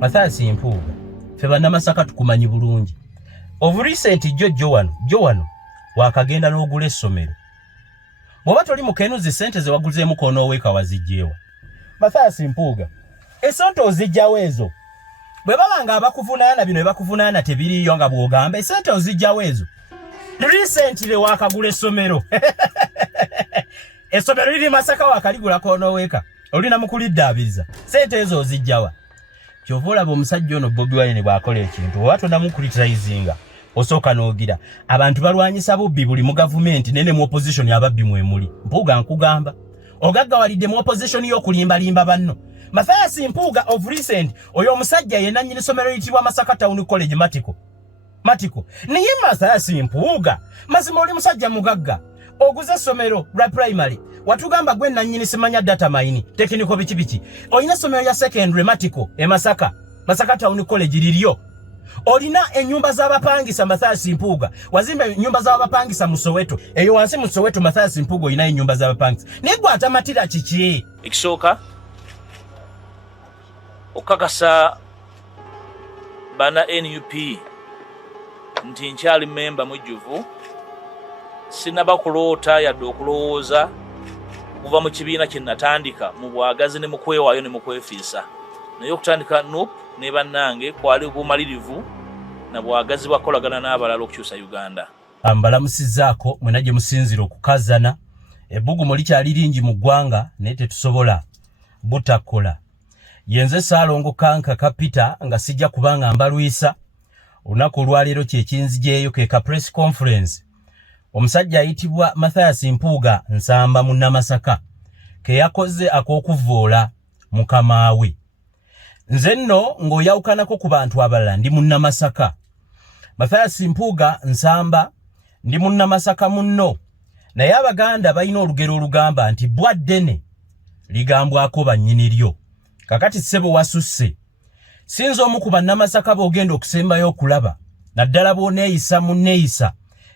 Mathias Mpuuga ffe bannamasaka tukumanyi bulungi. Of recent jo wano wakagenda n'ogula essomero. Bw'oba toli mukenuzi ssente ze waguzeemu koonooweeka wazijjeewa. Mathias Mpuuga esente ozijjawo ezo. Bwe babanga abakuvunaana bino ebakuvunaana tebiriyo nga bw'ogamba esente ozijjawo ezo. Recently wakagula essomero. Essomero liri Masaka wakaligula koonooweeka. Olina mukuliddaabiriza. Sente ezo ozijjawa. Kyova olaba omusajja ono Bobi Wine bw'akola ekintu oba tonnamukulitirayizinga osooka n'ogira abantu balwanyisa bubbi buli mu gavumenti nene mu opposition ababbi mwemuli. Mpuuga nkugamba ogaggawalidde mu opposition y'okulimbalimba banno. Mathias Mpuuga of recent oyo omusajja yenna nnyini essomero liyitibwa Masaka Town College Matiko naye Mathias Mpuuga mazima oli musajja mugagga oguza essomero lwa primary watugamba gwe nannyini simanya data mine technical biki olina essomero ya secondary Matiko Masaka Town College liryo. Olina ennyumba z'abapangisa Mathias Mpuuga wazimba ennyumba z'abapangisa mu Soweto eyo wansi mu Soweto Mathias Mpuuga olina ennyumba z'abapangisa naye gwe atamatira kiki ekisooka okakasa bana NUP nti nkyali memba mujjuvu sinaba kuloota yadde okulowooza kuva mu kibiina kye natandika mu bwagazi ne mu kwewaayo ne mu kwefiisa naye okutandika NUP ne bannange kwali bumalirivu na bwagazi bwakolagana n'abalala okukyusa Uganda. Mbalamusizaako mwena gye musinzira okukazana ebbugumu likyali lingi mu ggwanga naye tetusobola butakola. Yenze Ssaalongo Kankaka Peter nga sijja kubanga mbalwisa olunaku olwaleero kyekinzijeeyo ke ka press conference. Omusajja ayitibwa Mathias Mpuuga nsamba munnamasaka ke yakoze ak'okuvvoola mukamaawe. Nze nno ng'oyawukanako ku bantu abalala ndi munnamasaka. Mathias Mpuuga nsamba ndi munnamasaka munno naye Abaganda balina olugero olugamba nti bwaddene ligambwako bannyini lyo. Kakati ssebo wasusse sinza omu ku bannamasaka b'ogenda okusembayo okulaba naddala bw'oneeyisa mu nneeyisa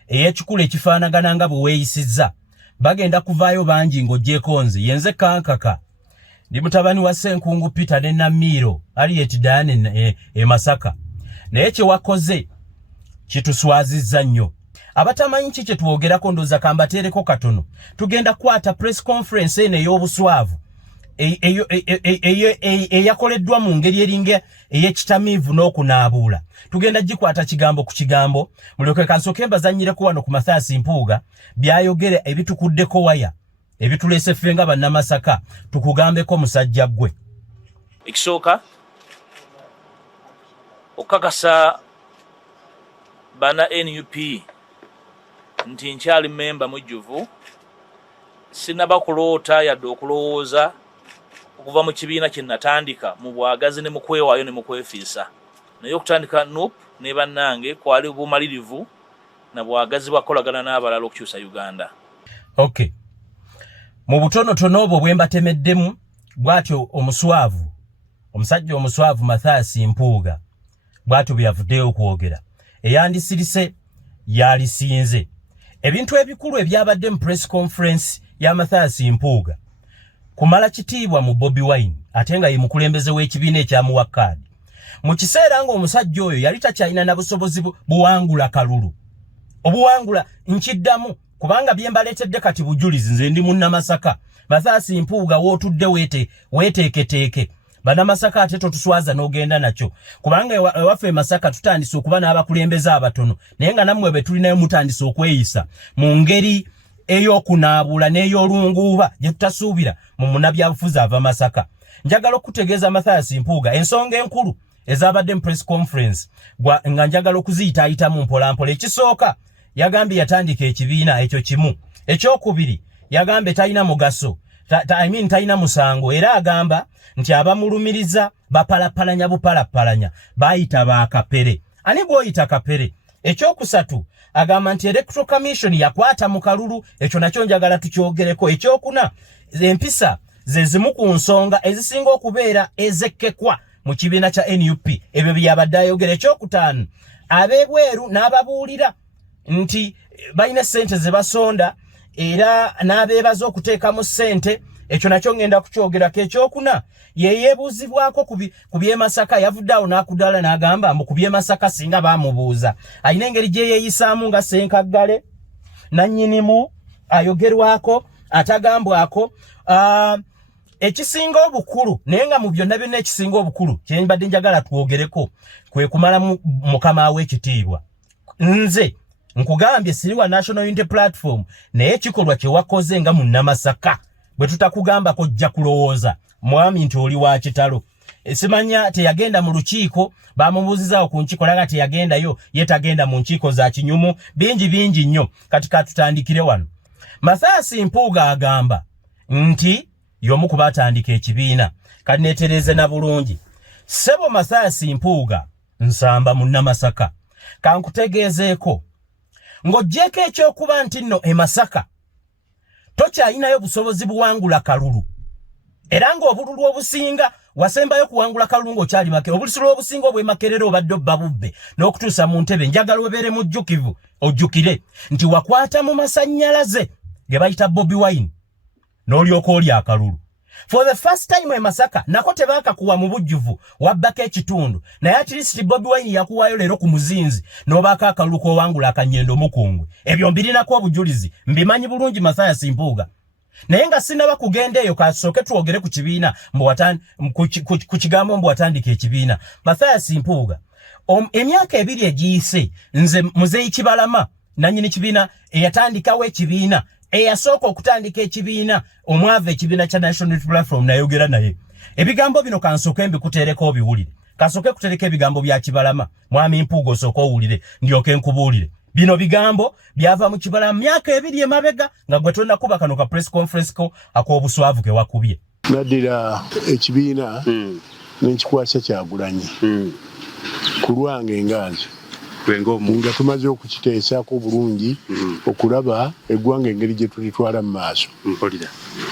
ey'ekikulu ekifaanagana nga bwe weeyisizza bagenda kuvaayo bangi ng'oggyeko nze yenze Kankaka ndi mutabani wa Ssenkungu Peter ne Namiiro Harriet Diane Masaka naye kye wakoze kituswazizza nnyo. Abatamanyi ki kye twogerako ndooza kambateereko katono tugenda kwata press conference eno ey'obuswavu eyakoleddwa mu ngeri eringa ey'ekitamiivu n'okunaabuula. Tugenda gikwata kigambo ku kigambo mulyoke kansooke mbazannyireko wano ku Mathias Mpuuga byayogera ebitukuddeko waya ebituleese ffe nga bannamasaka tukugambeko musajja ggwe. Ekisooka okakasa bana NUP nti nkyali memba mujjuvu sinaba kuloota yadde okulowooza okuva mu kibiina kye natandika mu bwagazi ne mu kwewaayo ne mu kwefiisa naye okutandika NUP ne bannange kwali bumalirivu na bwagazi bwakolagana n'abalala okukyusa Uganda. Okay. Mu butonotono obwo bwe mbatemeddemu bw'atyo omusajja omuswavu Mathias Mpuuga bw'atyo bwe yavuddeyo okwogera eyandisirise yalisinze ebintu ebikulu ebyabadde mu press conference ya Mathias Mpuuga kumala kitiibwa mu Bobi Wine ate nga ye mukulembeze w'ekibiina ekyamuwa kkaadi mu kiseera ng'omusajja oyo yali takyalina na busobozi buwangula kalulu obuwangula nkiddamu kubanga bye mbaleetedde kati bujulizi nze ndi munnamasaka. Mathias Mpuuga wootudde weeteeketeeke bannamasaka ate totuswaza n'ogenda nakyo kubanga ewaffe Masaka tutandise okuba n'abakulembeze abatono naye nga nammwe be tulinayo mutandise okweyisa mu ngeri ey'okunaabula n'ey'olunguuba gye tutasuubira mu munnabyabufuzi ava Masaka. Njagala okutegeeza Mathias Mpuuga ensonga enkulu ezabadde mu press conference nga njagala okuziyitaayitamu mpolampola. Ekisooka yagambye yatandika ekibiina ekyo kimu. Ekyokubiri yagambye talina mugaso talina musango era agamba nti abamulumiriza bapalapalanya bupalapalanya bayita bakapere. Ani bw'oyita kapere? Ekyokusatu agamba nti Electoral Commission yakwata mu kalulu ekyo nakyo njagala tukyogereko. Ekyokuna empisa ze zimu ku nsonga ezisinga okubeera ezekkekwa mu kibiina kya NUP ebyo byabadde ayogera. Ekyokutaano ab'ebweru n'ababuulira nti balina ssente ze basonda era n'abeebaza okuteekamu ssente ekyo nakyo ngenda kukyogerako. Ekyokuna ye yeebuuzibwako ku by'e Masaka, yavuddeawo n'akuddaala n'agamba mbu ku by'e Masaka singa baamubuuza alina engeri gye yeeyisaamu nga ssenkaggale nannyinimu ayogerwako atagambwako. Ekisinga obukulu naye nga mu byonna byonna ekisinga obukulu kye mbadde njagala twogereko kwe kumala mukama w'ekitiibwa. Nze nkugambye siri wa National Unity Platform naye ekikolwa kye wakoze nga munnamasaka bwe tutakugambako jja kulowooza mwami nti oli wa kitalo. Simanya teyagenda mu lukiiko bamubuuzizaawo ku nkiiko laga teyagendayo ye tagenda mu nkiiko za kinyumu bingi nnyo. Kati katutandikire wano. Mathias Mpuuga agamba nti y'omu ku baatandika ekibiina. Kati neetereze na bulungi. Ssebo Mathias Mpuuga nsamba munnamasaka. Kankutegeezeeko ng'oggyeko ekyokuba nti nno e Masaka tokyalinayo busobozi buwangula kalulu. Era ng'obululu obusinga wasembayo kuwangula kalulu ng'okyali make. Obulusulu obusinga obw'emakerero obadde obba bubbe n'okutuusa mu ntebe. Njagala obeere mujjukivu ojjukire nti wakwata mu masannyalaze ge bayita Bobi Wine n'olyoka oli akalulu. For the first time e Masaka nako tebaakakuwa mu bujjuvu wabbako ekitundu naye at least Bobi Wine yakuwaayo leero ku muzinzi n'obaako akalulu k'owangula akanyendo mukungwe. Ebyo mbirinako obujulizi mbimanyi bulungi Mathias Mpuuga. Naye nga sinaba kugenda eyo kasooke twogere ku kibiina ku kigambo mbu watandika ekibiina. Mathias Mpuuga emyaka ebiri egiyise nze Muzeeyi Kibalama nannyini kibiina eyatandikawo ekibiina eyasooka okutandika ekibiina omwava ekibiina kya National Unity Platform nayogera naye. Ebigambo bino kansooke mbikuteereko obiwulire. Kasooke kutereka ebigambo bya Kibalama mwami Mpuuga osooke owulire ndyoke nkubuulire. Bino bigambo byava mu Kibalama myaka ebiri emabega nga gwe tonnakuba kano ka press conference ko ak'obuswavu ke wakubye. Naddira ekibiina n'enkikwasa Kyagulanyi ku lwange enganzi nga tumaze okukiteesaako bulungi okulaba eggwanga engeri gye tulitwala mu maaso.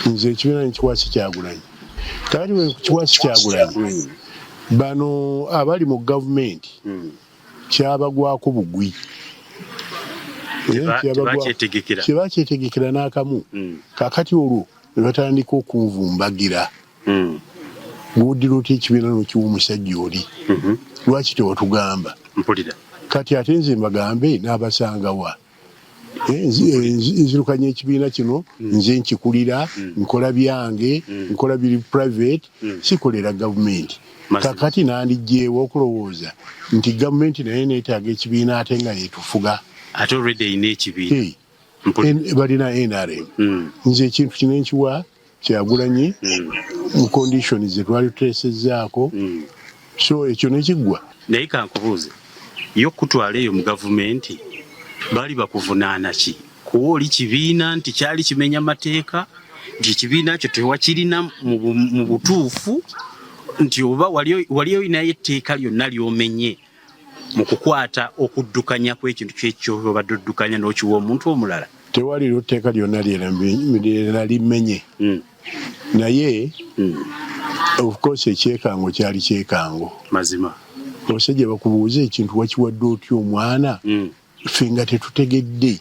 Nze ekibiina n'enkikwasa Kyagulanyi taali we kukikwasa Kyagulanyi bano abali mu gavumenti kyabagwako bugwi kyebakyetegekera n'akamu. Kakati olwo ne batandika okunvumbagira buddira oti ekibiina n'okiwa omusajja oli lwaki tewatugamba. Kati ate nze mbagambe n'abasangawa nzirukanya ekibiina kino nze nkikulira nkola byange nkola biri private sikolera gavumenti. Kakati nandijjeewo okulowooza nti gavumenti naye neetaaga ekibiina ate nga yetufuga ate already ayina ekibiina balina NRM. Nze ekintu kino nkiwa Kyagulanyi mu condition ze twali tuteesezzaako so ekyo nekiggwa. Naye kankubuuze yo kutwala eyo mu gavumenti bali bakuvunaana ki? Kuba oli kibiina nti kyali kimenya mateeka nti ekibiina kyo tewakirina mu butuufu nti oba wali olinayo etteeka lyonna lyomenye mu kukwata okuddukanya kw'ekintu kyekyo obadde oddukanya n'okiwa omuntu omulala. Tewali etteeka lyonna lyena limenye naye of course ekyekango kyali kyekango mazima. Omusajja bakubuuza ekintu wakiwadde otya omwana ffe nga tetutegedde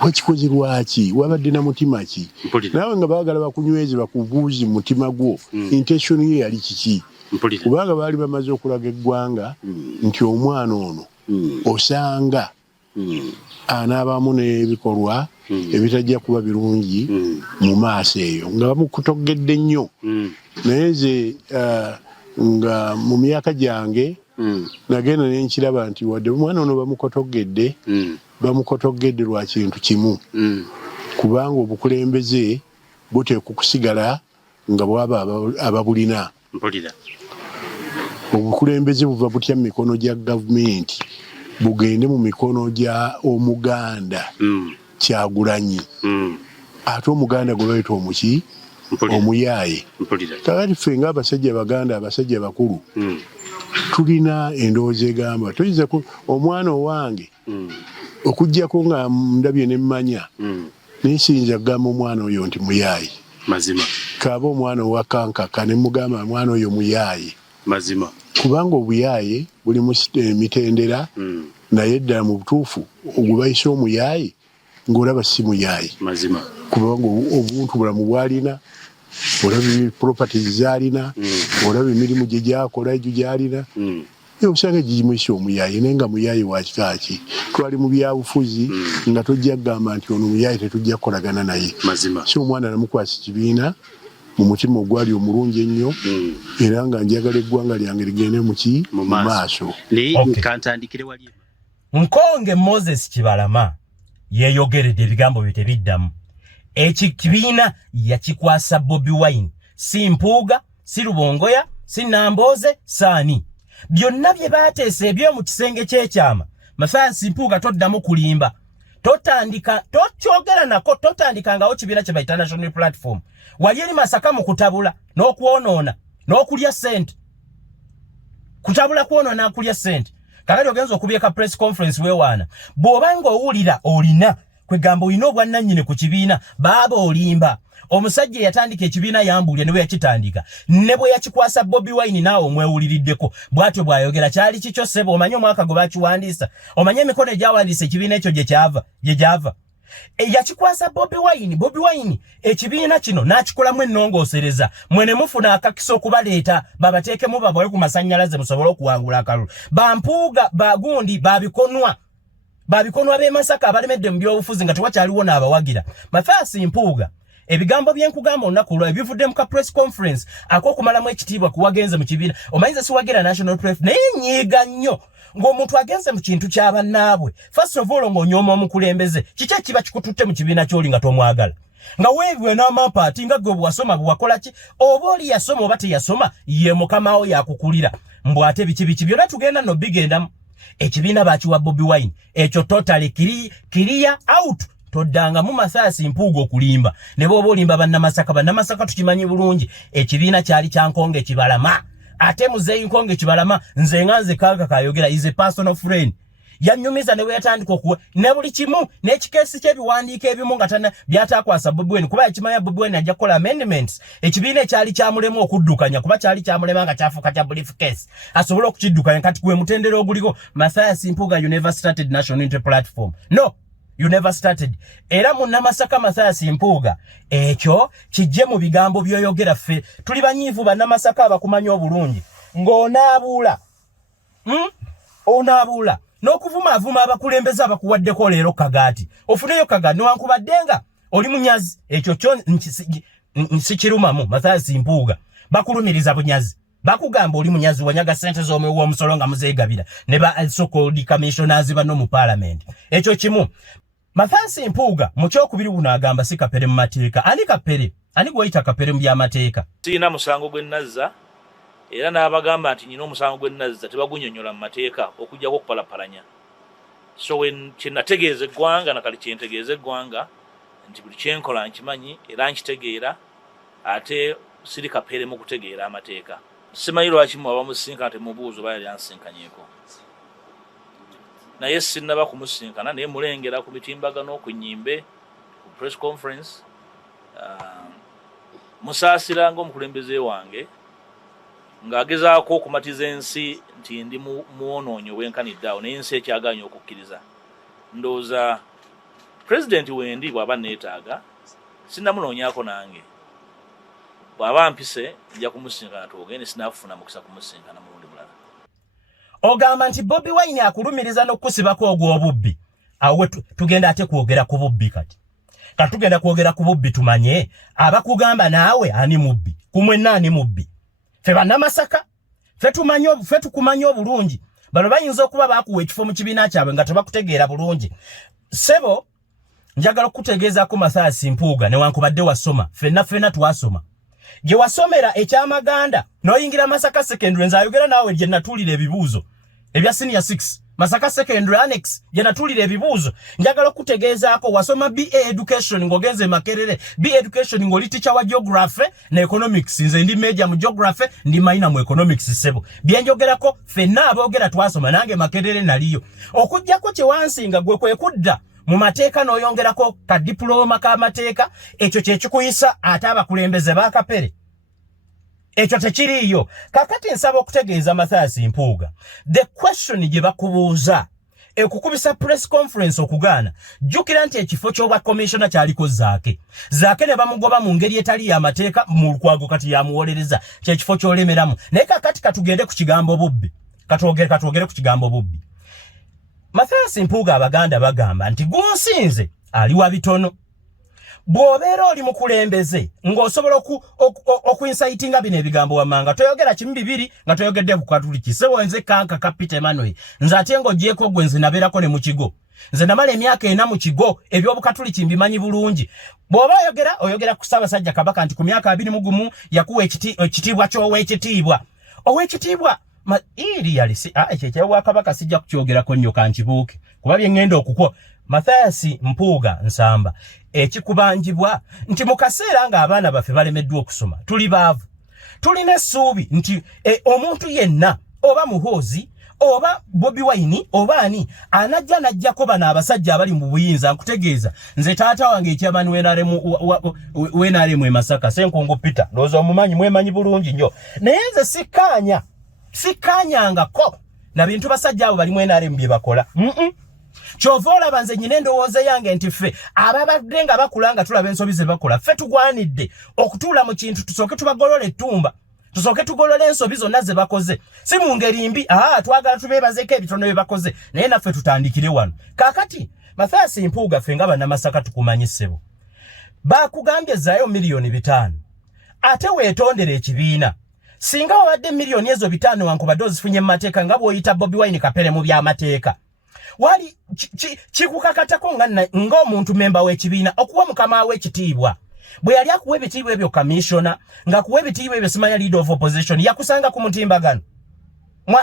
wakikoze lwaki wabadde na mutima ki? Naawe nga baagala bakunyweze bakubuuzi mu mutima gwo intention ye yali kiki? Kubanga baali bamaze okulaga eggwanga nti omwana ono osanga anaabamu n'ebikolwa ebitajja kuba birungi mu maaso eyo nga bamukutogedde nnyo. Naye nze nga mu myaka gyange nagenda nenkiraba nti wadde omwana ono bamukotogedde lwa kintu kimu kubanga obukulembeze buteekwa okusigala nga bwaba ababulina. Obukulembeze buva butya mu mikono gya gavumenti bugende mu mikono gya omuganda Kyagulanyi. Ate omuganda gwe bayita omuki omuyaaye. Kakati ffe ng'abasajja baganda abasajja bakulu tulina endowooza egamba toyinza omwana owange okuggyako nga ndabye ne mmanya naye siyinza kugamba omwana oyo nti muyaaye mazima. Kaaba omwana owa Kankaka ne mugamba omwana oyo muyaaye mazima kubanga obuyaaye buli mu mitendera naye ddala mu butuufu ogubayise omuyaaye ng'olaba si muyaaye mazima. kubanga obuntu bulamu bwalina olaba properties zalina olaba emirimu gye gyakola egyo gyalina usanga gijimwisha omuyayi nenga muyayi wa kikaaki twali mu byabufuzi nga tojja kugamba nti ono muyayi tetujja kukolagana naye mazima so omwana namukwasa kibiina mu mutima ogwali omulungi ennyo era nga njagala eggwanga lyange ligende mu maaso. Kantandikire wali Nkonge Moses Kibalama yeeyogeredde ebigambo bye tebiddamu. Ekibiina yakikwasa Bobi Wine, si Mpuuga, si Rubongoya, si Nambooze, saani. Byonna bye baateesa eby'omu kisenge ky'ekyama Mathias Mpuuga toddamu kulimba. Tokyogera nako totandikangawo kibiina kye bayita National Platform. Wali eri Masaka mu kutabula n'okwonoona n'okulya ssente. Kutabula kwonoona n'okulya ssente. Kakati ogenza okubyeka press conference weewaana. Bw'obanga owulira olina kwegamba olina obwannannyini ku kibiina baaba olimba. Omusajja yatandika ekibiina yambulya ne bwe yakitandika. Ne bwe yakikwasa Bobi Wine naawe omwewuliriddeko. Bw'atyo bw'ayogera kyali kikyo ssebo omanyi omwaka gwe baakiwandiisa. Omanyi emikono egyawandiisa ekibiina ekyo gye gyava. Yakikwasa Bobi Wine ekibiina kino n'akikolamu ennongoosereza. Mwe ne mufuna akakisa okubaleeta babateekemu babole ku masannyalaze musobole okuwangula akalulu. Bampuuga bagundi babikonwa b'e Masaka abalemedde mu byobufuzi nga tewakyaliwo n'abawagira. Mathias Mpuuga ebigambo byenkugamba olunaku olwo ebivudde mu ka press conference ak'okumalamu ekitiibwa kuwagenze mu kibiina. Omanyize siwagira National Press naye nyiiga nnyo ng'omuntu agenze mu kintu ky'abannaabwe. First of all ng'onyooma omukulembeze kiki ekiba kikututte mu kibiina ky'oli nga tomwagala nga weebwe n'amapaati nga gwe bwasoma bwakola ki oba oli yasoma oba teyasoma ye mukamawo yakukulira mbw ate biki byonna tugenda no bigendamu. Ekibiina baakiwa Bobi Wine ekyo totally clear out. Toddanga mu Mathias Mpuuga okulimba ne bw'oba olimba bannamasaka tukimanyi bulungi ekibiina kyali kya Nkonge Kibalama. Ate muzeeyi Nkonge Kibalama nze nganze Kankaka ayogera is a personal friend. Yanyumiza ne yatandika okuwa ne buli kimu n'ekikeesi ky'ebiwandiiko ebimu nga byataakwasa Bobi Wine kuba yakimanya Bobi Wine ajja kukola amendments. Ekibiina ekyali kyamulemu okuddukanya kuba kyali kyamulema nga kyafuuka kya briefcase asobole okukiddukanya kati gwe mutendera oguliko Mathias Mpuuga you never started National Unity Platform. No, you never started. Era munnamasaka Mathias Mpuuga ekyo kijje mu bigambo byoyogera ffe tuli banyiivu bannamasaka abakumanya obulungi ng'onaabuula onaabula n'okuvuma abakulembeze abakuwaddeko leero kagaati ofuneyo kagaati newankubaddenga oli munyazi ekyo kyo nsikirumamu. Mathias Mpuuga bakulumiriza bunyazi bakugamba oli munyazi wanyaga ssente z'omuwi w'omusolo nga muzeegabira ne ba so-called commissioners bano mu parliament. Ekyo kimu. Mathias Mpuuga mu kyokubiri guno agamba si kapere mu mateeka. Ani kapere? Ani gw'oyita kapere mu by'amateeka? Sirina musango gwe nazza era n'abagamba nti nyina omusango gwe nazza tebagunnyonnyola mu mateeka okuggyako okupalapalanya. So kye nategeeza eggwanga nakali kye ntegeeza eggwanga nti buli kye nkola nkimanyi era nkitegeera ate siri kapere mu kutegeera amateeka. Simanyi lwaki mwaba musinkana temubuuza oba yali ansinkanyeeko. Naye sinnaba kumusinkana naye mulengera ku mitimbagano ku nnyimbe ku press conference musaasira ng'omukulembeze wange ng'agezaako okumatiza ensi nti ndi muwonoonyi obwenkaniddeawo naye ensi ekyaganya okukkiriza. Ndowooza pulezidenti wendi bw'aba neetaaga sinnamunoonyaako nange bw'aba mpise nja kumusinkana twogende sinafuna mukisa kumusinkana mulundi mulala. Ogamba nti Bobi Wine akulumiriza n'okusibako ogw'obubbi. Awe tugenda ate kwogera ku bubbi kati. Katugenda kwogera ku bubbi tumanye abakugamba naawe ani mubbi. Kumwenna ani mubbi. Ffe bannamasaka ffe tukumanyi obulungi. Bano bayinza okuba baakuwa ekifo mu kibiina kyabwe nga tebakutegeera bulungi. Sebo njagala okutegeezaako Mathias Mpuuga newankubadde wasoma ffenna twasoma. Gye wasomera ekyamaganda n'oyingira Masaka Secondary nze ayogera naawe gye natuulira ebibuuzo ebya senior 6 Masaka Secondary Annex gye natuulira ebibuuzo. Njagala okutegeezaako wasoma BA Education ng'ogenze Makerere. BA Education ng'oli teacher wa Geography ne Economics. Nze ndi major mu Geography ndi minor mu Economics sebo. Bye njogerako ffenna aboogera twasoma nange Makerere naliyo. Okuggyako kye wansinga gwe kwe kudda mu mateeka n'oyongerako ka diploma k'amateeka ekyo kye kikuyisa ate abakulembeze baakapere. Ekyo tekiriiyo. Kakati nsaba okutegeeza Mathias Mpuuga. The question gye bakubuuza ekukubisa press conference okugaana jjukira nti ekifo ky'obwa commissioner kyaliko Zaake ne bamugoba mu ngeri etali y'amateeka mu lukwago kati yamuwolereza kyekifo ky'olemeramu naye kakati katugende ku kigambo Bubbi katwogere ku kigambo Bubbi Mathias Mpuuga Abaganda bagamba nti gunsinze ali wa bitono bw'obeera oli mukulembeze ng'osobola okuincitinga bino ebigambo wammanga toyogera kimu bibiri nga toyogedde ku Katuliki sebo nze Kankaka Peter Emmanuel nze ate ng'ogyeko gwe nze nabeerako ne mu kigo nze namala emyaka 4 mu kigo eby'Obukatuliki mbimanyi bulungi bw'oba oyogera ku Ssaabasajja Kabaka nti ku myaka 21 yakuwa ekitiibwa ky'Oweekitiibwa Oweekitiibwa iriyalisi ekyo Kabaka sijja kukyogerako nnyo kankibuuke kuba bye ngenda okuko Mathias Mpuuga Nsamba ekikubanjibwa nti mu kaseera ng'abaana baffe balemeddwa okusoma tuli baavu tulina essuubi nti omuntu yenna oba muhoozi oba Bobi Wine oba ani anajjako bano abasajja abali mu buyinza nkutegeeza nze taata wange ekyabani wenaremu e Masaka Senkungu Peter ndowooza omumanyi mwemanyi bulungi nnyo naye nze sikkaanyangako na bintu basajja abo bali mwenaremu bye bakola kyova olaba nze nyina endowooza yange nti ffe ababadde nga bakulanga tulaba ensobi ze bakola ffe tugwanidde okutuula mu kintu tusooke tubagolola ettumba tusooke tugolola ensobi zonna ze bakoze si mu ngeri mbi twagala tubeebazeeko ebitono bye bakoze naye naffe tutandikire wano kaakati Mathias Mpuuga ffe nga bannamasaka tukumanyi ssebo baakugambye ezzaayo $5,000,000 ate weetondera ekibiina singa wabadde $5,000,000 ezo 5 wankubadde ozifunye mu mateeka nga bw'oyita Bobi Wine kapere mu by'amateeka wali kikukakatako ng'omuntu memba w'ekibiina okuwa mukama w'ekitiibwa bwe yali akuwa ebitiibwa ebyo commissioner nga kuwa ebitiibwa ebyo simanya leader of opposition yakusanga ku mutimbagano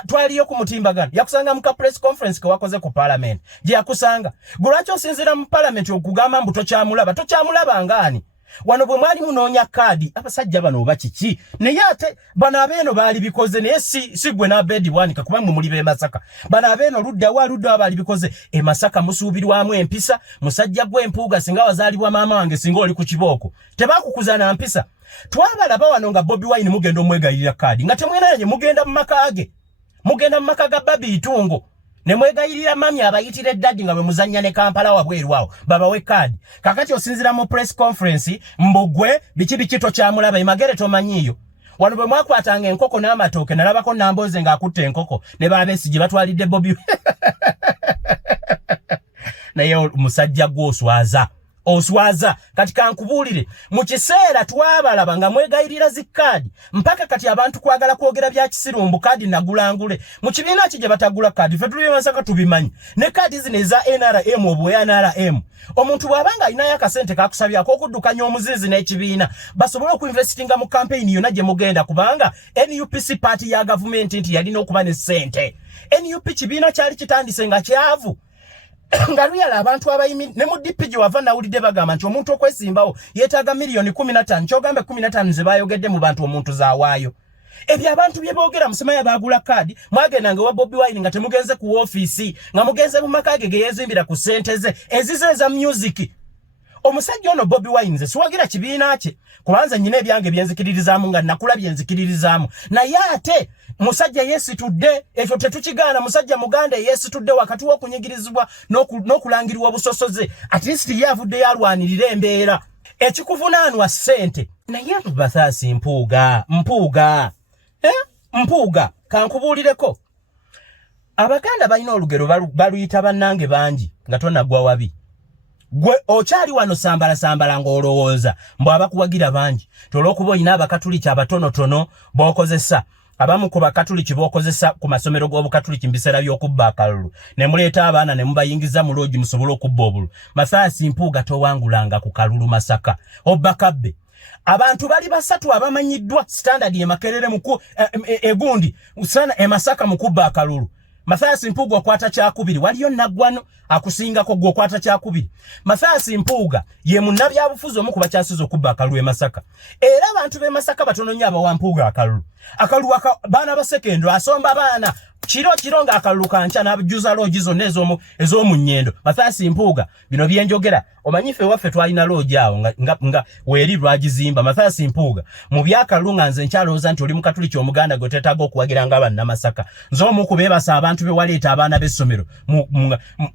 twaliyo ku mutimbagano yakusanga mu ka press conference ke wakoze ku parliament gye yakusanga gwe lwaki osinziira mu parliament okugamba mbu tokyamulaba ngaani wano bwe mwali munoonya kaadi abasajja bano oba kiki naye ate bano abeeno baali bikoze naye si gwe n'abeedi bwanika kuba mwe muli b'e Masaka bano abeeno ludda baali bikoze e Masaka musuubirwamu empisa musajja gwe Mpuuga singa wazaalibwa maama wange singa oli ku kibooko tebaakukuza na mpisa twabalaba wano nga Bobi Wine mugenda omwegayirira kaadi nga temwenanye mugenda mu maka ga Babi Itungo ne mwegayirira mami abayitire daddi nga bwe muzannya ne Kampala wabweru awo babawe kaadi kakati osinzira mu press conference mbugwe biki tokyamulaba emagere tomanyiyo wano bwe mwakwatanga enkoko n'amatooke nalabako Namboze ng'akutte enkoko ne Besigye batwalidde Bobi naye musajja oswaza kati kankubuulire mu kiseera twabalaba nga mwegayirira zikkaadi mpaka kati abantu kwagala kwogera bya kisirumbu kaadi nagulangule mu kibiina ki gye batagula kaadi ffe tuli Masaka tubimanyi ne kaadi zino eza NRM obwe NRM omuntu bw'abanga alinayo akasente kakusabyako okuddukanya omuzinzi n'ekibiina basobole okuinvestinga mu campaign yonna gye mugenda kubanga NUP party ya gavumenti nti yalina okuba ne ssente NUP kibiina kyali kitandise nga kyavu nga luyala abantu abayimi ne mu DP gye wava nawulidde bagamba nti omuntu okwesimbawo yeetaaga $15,000,000 kyogambe 15 ze baayogedde mu bantu omuntu zaawaayo ebyo abantu bye boogera musemaya baagula kaadi mwagendanga wa Bobi Wine nga temugenze ku ofiisi nga mugenze mu maka ge yeezimbira ku ssente ze ezize eza music omusajja ono Bobi Wine nze siwagira kibiina kye kubanza nyina ebyange byenzikiririzaamu nga nakula byenzikiririzaamu naye ate musajja yeesitudde ekyo tetukigaana musajja muganda yeesitudde wakati w'okunyigirizibwa n'okulangirwa obusosoze at least ye avudde yalwanirira embeera ekikuvunaanwa ssente naye Mathias Mpuuga kankubuulireko Abaganda balina olugero baluyita bannange bangi nga tonagwa wabi gwe okyali wano sambala ng'olowooza mbu abakuwagira bangi tolw'okuba olina Abakatuliki abatonotono b'okozesa abamu ku Bakatuliki b'okozesa ku masomero g'Obukatuliki mu biseera by'okubba akalulu ne muleeta abaana ne mubayingiza mu loogi musobole okubba obulu Mathias Mpuuga towangulanga ku kalulu Masaka obbakabbe abantu bali 3 abamanyiddwa standard ye Makerere muku egundi usana e Masaka mu kubba akalulu Mathias Mpuuga okwata kyakubiri waliyo naggwano akusingako gwe okwata kyakubiri Mathias Mpuuga ye munnabyabufuzi omu ku bakyasiza okubba akalulu e Masaka era abantu b'e Masaka batono nnyo abawa Mpuuga akalulu baana ba sekendo asomba baana Kiro nga akalulu kanca n'abujuza loogi zonna ez'omu nnyendo. Mathias Mpuuga bino bye njogera omanyi ffe waffe twalina loogi awo nga weeri lwagizimba. Mathias Mpuuga mu byakalulu nga nze nkyalowooza nti oli mu Katuliki Omuganda gwe teetaaga okuwagira nga bannamasaka. Nze omu ku beebasa abantu be waleeta abaana b'essomero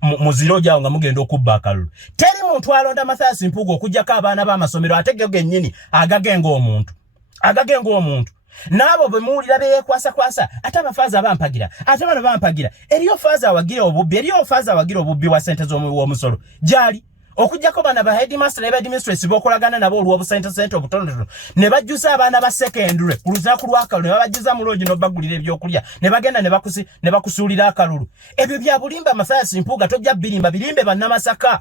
mu ziroogi awo nga mugenda okubba akalulu. Teri muntu alonda Mathias Mpuuga okuggyako abaana b'amasomero ate ge gennyini agagenga omuntu. Nabo bwe muwulira beekwasa ate abafaaza abampagira ate bano bampagira eriyo faaza awagira obubbi wa ssente z'omusolo gyali okuggyako bana ba headmaster ne ba headmistress b'okolagana nabo olw'obusente obutonotono ne bajjuza abaana ba secondary ku lunaku lw'akalulu ne babajjuza mu loogi n'obagulira ebyokulya ne bagenda ne bakusuulira akalulu. Ebyo bya bulimba Mathias Mpuuga tojja birimbe bannamasaka.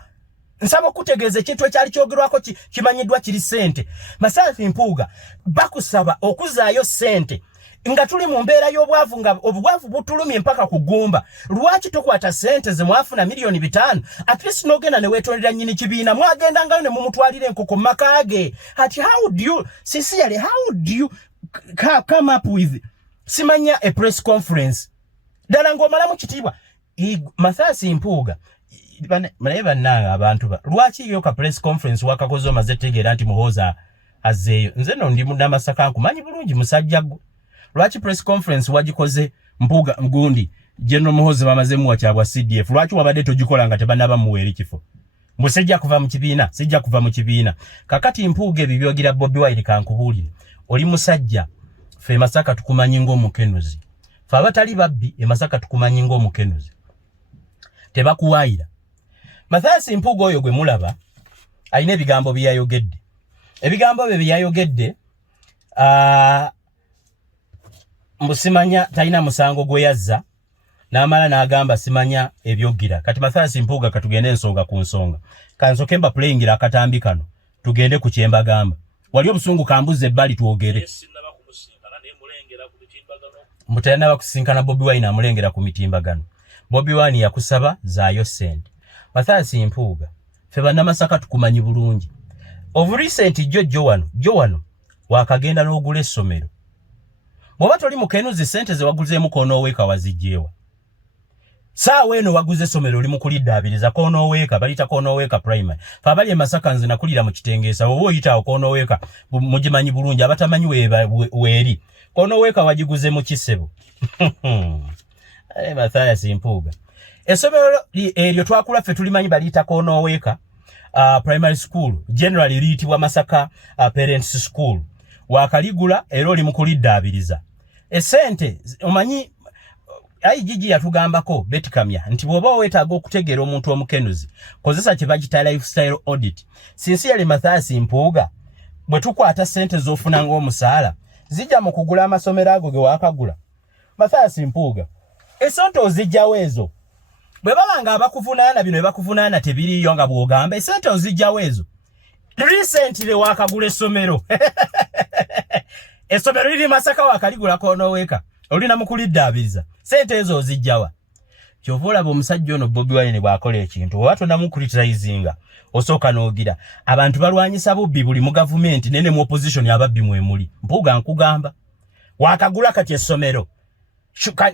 Nsaba okutegeeza ekintu ekyali kyogerwako kimanyiddwa kiri ssente. Mathias Mpuuga bakusaba okuzaayo ssente nga tuli mu mbeera y'obwavu nga obwavu butulumye mpaka kugumba. Lwaki tokwata ssente ze mwafuna milioni 5 at least n'ogenda ne weetondera nnyini kibiina mwagendangayo ne mumutwalira enkoko mu maka ge. Ati how do you come up with simanya a press conference ddala ng'omalamu kitiibwa Mathias Mpuuga naye bannanga abantu lwaki yo ka press conference wakakoze omaze tegeera nti Muhooza azeeyo. Nze no ndi Munnamasaka nkumanyi bulungi musajja gwo. Lwaki press conference wagikoze Mpuuga Mgundi General Muhooza bamaze muwa kyabwa CDF? Lwaki wabadde togikola nga tebanaba muweeri kifo? Musajja kuva mu kibiina. Kakati Mpuuga ebyo byogira Bobi Wine kankubuulire. Oli musajja fe Masaka tukumanyi ng'omukenuzi. Fe abatali babbi Masaka tukumanyi ng'omukenuzi. Tebakuwaayira. Mathias Mpuuga oyo gwe mulaba alina ebigambo bye yayogedde. Ebigambo bye yayogedde mbusimanya talina musango gwe yazza n'amala n'agamba simanya ebyogira. Kati Mathias Mpuuga katugende ensonga ku nsonga. Kansoke mba playingira akatambi kano tugende ku kyemba gamba. Wali obusungu kambuze ebbali tuogere. Mutayana bakusinkana Bobi Wine amulengera ku mitimbagano. Bobi Wine yakusaba zaayo ssente. Mathias Mpuuga fe bannamasaka tukumanyi bulungi. Of recent jo wano wakagenda n'ogula essomero. Bw'oba toli mukenuzi ssente ze waguzeemu k'onooweeka wazigyewa. Saawa eno waguze essomero oli mu kuliddaabiriza k'onooweeka balita k'onooweeka primary. Fe abali e Masaka nze nakulira mu Kitengeesa oba oyitaawo k'onooweeka mugimanyi bulungi abatamanyi weeri. K'onooweeka wagiguze mu Kisebo. Mathias Mpuuga. Essomero eryo twakula ffe tulimanyi baliyita k'onooweeka primary school generally liyitibwa Masaka parents school. Wakaligula era oli mu kuliddaabiriza. Essente omanyi Gigi yatugambako betikamya nti bw'oba weetaaga okutegeera omuntu omukenuzi kozesa kye bagita lifestyle audit. Sincerely Mathias Mpuuga bwe tukwata ssente z'ofuna ng'omusaala zijja mu kugula amasomero ago ge waakagula. Mathias Mpuuga esente ozijjawo ezo bwe babanga abakuvunaana bino ebakuvunaana tebiriyo nga bw'ogamba esente ozijjawo ezo. Recently waakagula essomero essomero liri Masaka wakaligula k'onooweeka olina mu kuliddaabiriza ssente ezo ozijjawa. Kyova olaba omusajja ono Bobi Wine bw'akola ekintu oba tonamucriticizinga osooka n'ogira abantu balwanyisa bubbi buli mu gavumenti nene mu opposition ababbi mwemuli. Mpuuga nkugamba waakagula kati essomero.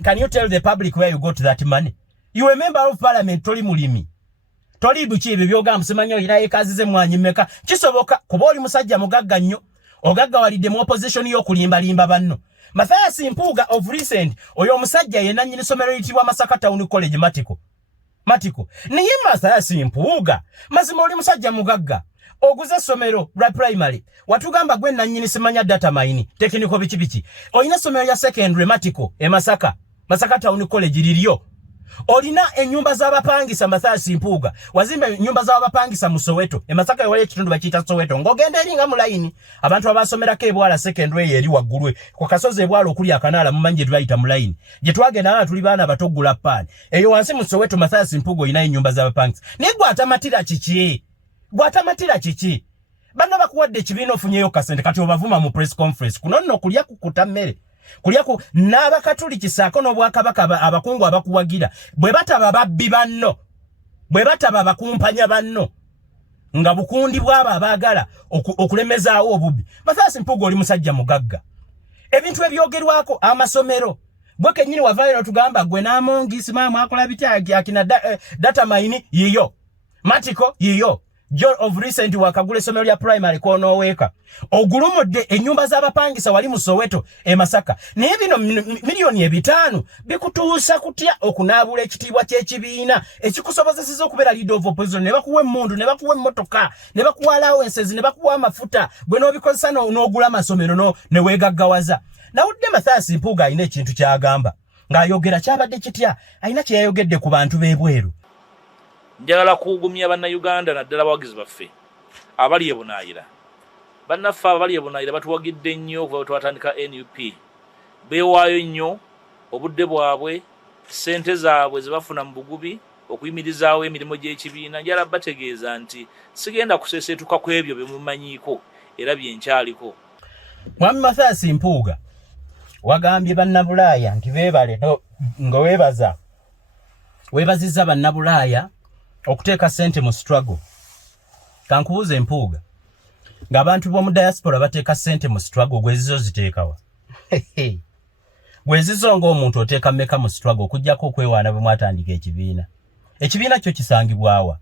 Can you tell the public where you got that money? You a member of parliament toli mulimi. Toli buki ebyo byogamba simanyi oyina ekazi ze mwanyi mmeka. Kisoboka kuba oli musajja mugagga nnyo. Ogagga walidde mu opposition y'okulimbalimba banno. Mathias Mpuuga of recent oyo omusajja yenna nnyini ssomero liyitibwa Masaka Town College Matiko. Naye Mathias Mpuuga mazima oli musajja mugagga. Oguze essomero lwa primary. Watugamba gwe nannyini simanya data mine technical biki. Oyina essomero ya secondary Matiko Masaka Town College liryo. Olina ennyumba z'abapangisa Mathias Mpuuga. Wazimba ennyumba z'abapangisa mu Soweto. Masaka yawali ekitundu bakiyita Soweto. Ng'ogenda eringa mu layini. Abantu abasomerako ebwala secondary eri waggulu ku kasozi ebwala okuli akanaala mumanyi gye tubayita mu layini. Gye twagenda nga tuli baana bato gula paani. Eyo wansi mu Soweto Mathias Mpuuga olina ennyumba z'abapangisa. Naye gwatamatira kiki? Banno bakuwadde ekibiina ofunyeyo kasente kati obavuma mu press conference. Kuno nno kulya kukuta mmere. Kulyaku n'Abakatuliki Ssaako n'Obwakabaka abakungu abakuwagira bwe bataba babbi banno bwe bataba bakumpanya banno nga bukundi bw'abo abaagala okulemezaawo obubbi. Mathias Mpuuga oli musajja mugagga. Ebintu ebyogerwako amasomero Gwe kenyini wavayo tugamba gwe namongi simamu akola bitya akina data mine yiyo. Matiko yiyo. John of recent wakagule somero ya primary kono weka. Ogulumodde ennyumba z'abapangisa wali mu Soweto e Masaka. Naye bino miliyoni 5 bikutuusa kutya okunaabula ekitiibwa ky'ekibiina ekikusobozeseza okubeera leader of opposition ne bakuwa emmundu ne bakuwa emmotoka ne bakuwa allowances ne bakuwa amafuta gwe n'obikozesa n'ogula amasomero ne weegaggawaza. Nawudde Mathias Mpuuga alina ekintu ky'agamba ng'ayogera kyabadde kitya alina kye yayogedde ku bantu b'ebweru. Njagala kuugumya bannayuganda naddala abawagizi baffe abali ebunaayira. Bannaffe abali ebunaayira batuwagidde nnyo okuva bwe twatandika NUP. Beewaayo nnyo obudde bwabwe, ssente zaabwe ze bafuna mu bugubi okuyimirizaawo emirimu gy'ekibiina. Njagala bategeeza nti sigenda kuseeseetuka ku ebyo bye mumanyiiko era bye nkyaliko. Mwami Mathias Mpuuga wagambye bannabulaaya nti beebale nga weebazizza bannabulaaya okuteeka ssente mu struggle. Kankubuuze Mpuuga, ng'abantu b'omu diaspora bateeka ssente mu struggle gwezizo ziteekawa? Gwezizo ng'omuntu oteeka mmeka mu struggle okuggyako okwewaana bwe mwatandika ekibiina? Ekibiina kyo kisangibwawa?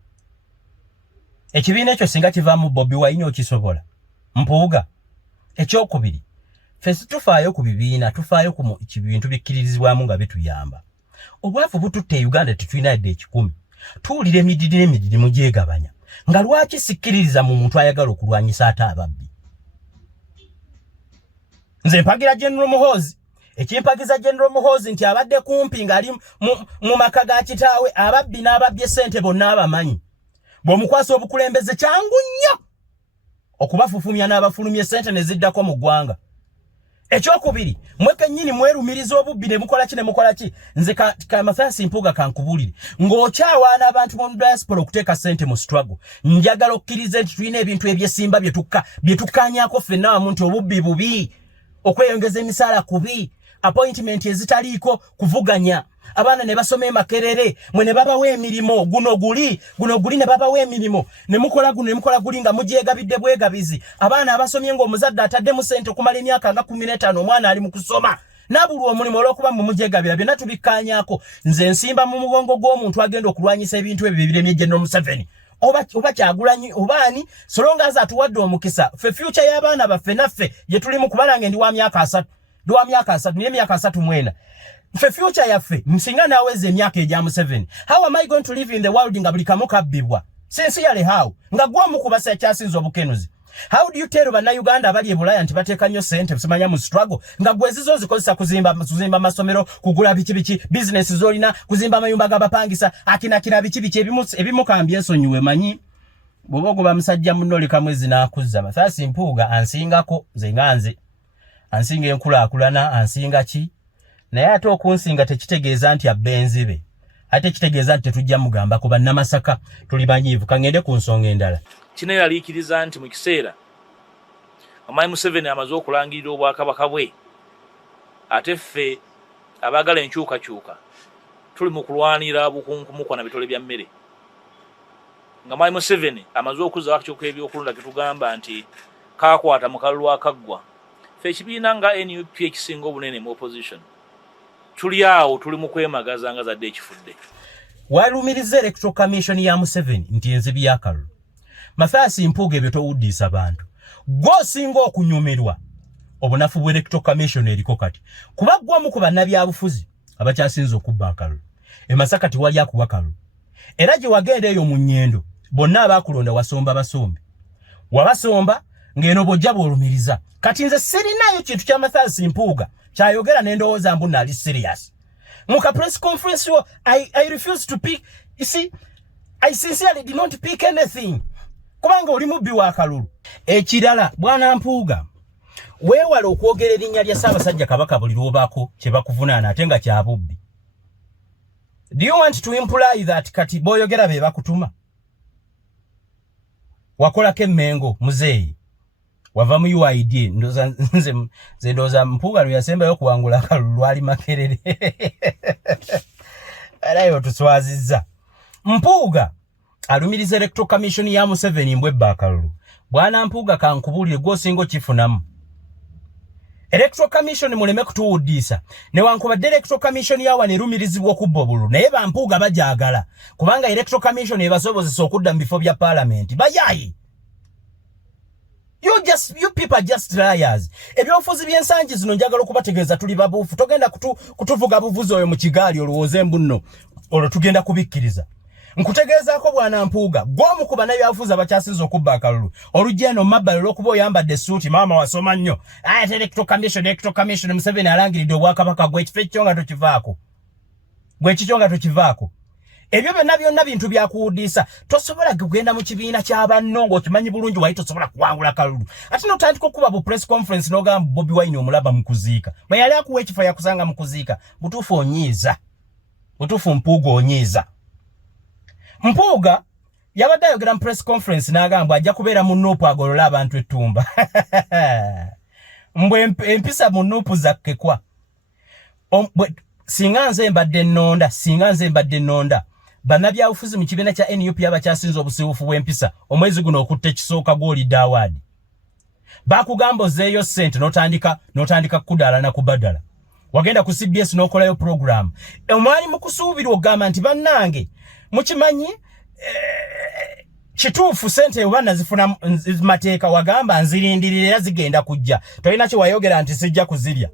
Ekibiina ekyo singa kivaamu Bobi Wine okisobola? Mpuuga, ekyokubiri, ffe tufaayo ku bibiina, tufaayo ku bintu bikkiririzibwamu nga bituyamba. Obwavu bututte Uganda tetulina yadde 10. Tuwulira emidirimu gyegabanya. Nga lwaki sikkiririza mu muntu ayagala okulwanyisa ate ababbi? Nze mpagira General Muhoozi. Ekimpagiza General Muhoozi nti abadde kumpi ng'ali mu maka ga kitaawe ababbi n'ababbye ssente bonna abamanyi. Bw'omukwasa obukulembeze kyangu nnyo okubafufumya n'abafulumye ssente ne ziddako mu ggwanga. Ekyokubiri, mweke nnyini mwerumiriza obubbi ne mukola ki? Nze ka Mathias Mpuuga kankubuulire. Ng'okyawaana abantu mu diaspora okuteeka ssente mu struggle. Njagala okkiriza nti tulina ebintu ebyesimba bye tukkaanyaako ffenna wamu nti obubbi bubi, okweyongeza emisaala kubi, appointment ezitaliiko kuvuganya. Abaana ne basoma Makerere, mwe ne babawa emirimu, guno guli ne babawa emirimu, ne mukola guli nga mugyegabidde bwegabizi. Abaana abasomye ng'omuzadde ataddemu ssente okumala emyaka nga 15 omwana ali mu kusoma. Nabulwa omulimu olw'okuba mu mugyegabira byonna tubikkaanyaako. Nze nsimba mu mugongo gw'omuntu agenda okulwanyisa ebintu ebyo biremye General Museveni. Oba Kyagulanyi obaani solonga atuwadde omukisa ffe future y'abaana baffe naffe gye tulimu kubalange ndi wa myaka 3 niye myaka 3 mwena. Ffe future yaffe msinga naweze emyaka egya Museveni. How am I going to live in the world nga buli kamu kabbibwa? Sincerely how? Nga gwomu kubasa ekyasinza obukenuzi. How do you tell bannayuganda abali e Bulaya nti bateeka nnyo ssente simanya mu struggle nga gwezizo zikozesa kuzimba masomero, kugula biki business zolina, kuzimba amayumba g'abapangisa, akina biki ebimukambye ensonyiwe manyi. Bwobogo bamusajja munnole kamwezi n'akuzza. Mathias Mpuuga ansingako nze nganze. Ansinga enkulaakulana, ansinga ki? Naye ate okunsinga tekitegeeza nti abbenzibe. Ate kitegeeza nti tetujja mugamba ku bannamasaka tuli banyiivu. Kangende ku nsonga endala. Kino yaliikiriza nti mu kiseera Omwami Museveni amaze okulangirira obwakabaka bwe, ate ffe abaagala enkyukakyuka tuli mu kulwanira bukunkumuko na bitole bya mmere. Nga Omwami Museveni amaze okuzza akakyuka ebyokulonda ketugamba nti kaakwata mu kalulu akaggwa. Ffe ekibiina nga NUP ekisinga obunene mu opposition tuli awo tuli mu kwemagaza nga zadde ekifudde. Walumiriza Electoral Commission ya Museveni nti enzibi y'akalulu. Mathias Mpuuga ebyo towuddisa bantu. Gw'osinga okunyumirwa obunafu bw'Electoral Commission eriko kati. Kuba gwamu ku bannabyabufuzi abakyasinza okubba akalulu. E Masaka tewali akuba kalulu. Era gye wagenda eyo mu nnyendo bonna abaakulonda wasomba basombe. Wabasomba ng'eno bw'ojja bw'olumiriza. Kati nze sirinayo kintu kya Mathias Mpuuga kyayogera n'endowooza mbu nali serious. Muka press conference I refuse to pick. You see, I sincerely did not pick anything. Kubanga oli mubbi wa kalulu. Ekirala bwana Mpuuga weewala okwogera erinnya lya Ssaabasajja Kabaka buli lw'obaako kye bakuvunaana ate nga kya bubbi. Do you want to imply that kati booyogera be bakutuma? Wakolako emmengo muzeeyi wava mu UID nze ndooza Mpuuga lwe yasembayo okuwangula akalulu lwali Makerere. Alayo tuswazizza. Mpuuga alumiriza Electoral Commission ya Museveni mbwebba akalulu. Bwana Mpuuga kankubuulire gw'osinga okifunamu. Electoral Commission muleme kutuwuddisa newankubadde Electoral Commission yawa nerumirizibwa okubba obululu naye Mpuuga bajaagala kubanga Electoral Commission ebasobozesa okudda mu bifo bya Parliament bayayi. You people are just liars. Ebyofuzi byensangi zino njagala okubategeeza tuli babuufu togenda kutuvuga buvuzi oyo mu kigaali olowooze mbuno olwo tugenda kubikkiriza. Nkutegeezaako bwana Mpuuga gwomu ku bannabyabufuzi abakyasinze okubba akalulu olujja eno mabbali olw'okuba oyambadde essuuti maama wasoma nnyo ate Electoral Commission Museveni alangiridde obwakabaka gwekifo ekyo nga tokivaako ebyo byonna bintu byakuwuddisa tosobola kugenda mu kibiina ky'abanno ng'okimanyi bulungi wali tosobola kuwangula kalulu ate n'otandika okuba bu press conference n'ogamba Bobi Wine omulaba mu kuziika bwe yali akuwa ekifo yakusanga mu kuziika butuufu onyiiza Mpuuga onyiiza. Mpuuga yabadde ayogera mu press conference n'agamba ajja kubeera mu NUP agolola abantu ettumba mbwe empisa mu NUP za Kkwo singa nze mbadde nnonda bannabyabufuzi mu kibiina kya NUP abakyasinze obusiiwufu bw'empisa omwezi guno okutta ekisooka gw'olidde awaadi bakugamba ozeeyo ssente n'otandika kudaala na kubadala wagenda ku CBS n'okolayo program omwali mu kusuubirwa ogamba nti bannange mukimanyi kituufu ssente oba nazifuna mateeka wagamba nzirindirira era zigenda kujja tolina kye wayogera nti sijja kuzirya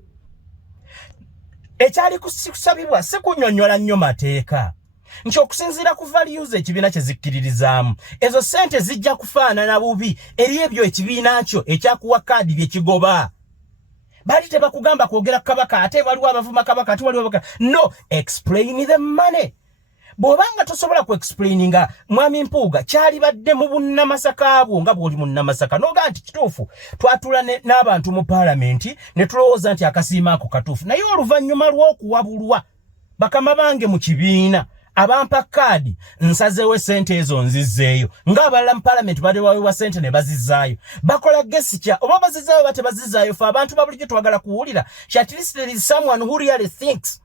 ekyali kusabibwa si kunnyonnyola nnyo mateeka nti okusinziira ku values ekibiina kye zikkiririzaamu ezo ssente zijja kufaanana bubi eri ebyo ekibiina kyo ekyakuwa kaadi bye kigoba bali tebakugamba kwogera ku kabaka ate waliwo abavuma kabaka ate waliwo no explain the money bw'obanga tosobola ku explaininga mwami Mpuuga kyali badde mu bunnamasaka bwo nga bw'oli munnamasaka noga nti kituufu twatula n'abantu mu Parliament ne tulowooza nti akasiima ako katuufu naye oluvannyuma lw'okuwabulwa bakama bange mu kibiina abampa kaadi nsazeewo ssente ezo nzizzeeyo ng'abalala mu Parliament bali wawewa ssente ne bazizaayo bakola gesture oba bazizaayo bate bazizaayo fe abantu babulijjo twagala kuwulira at least there is someone who really thinks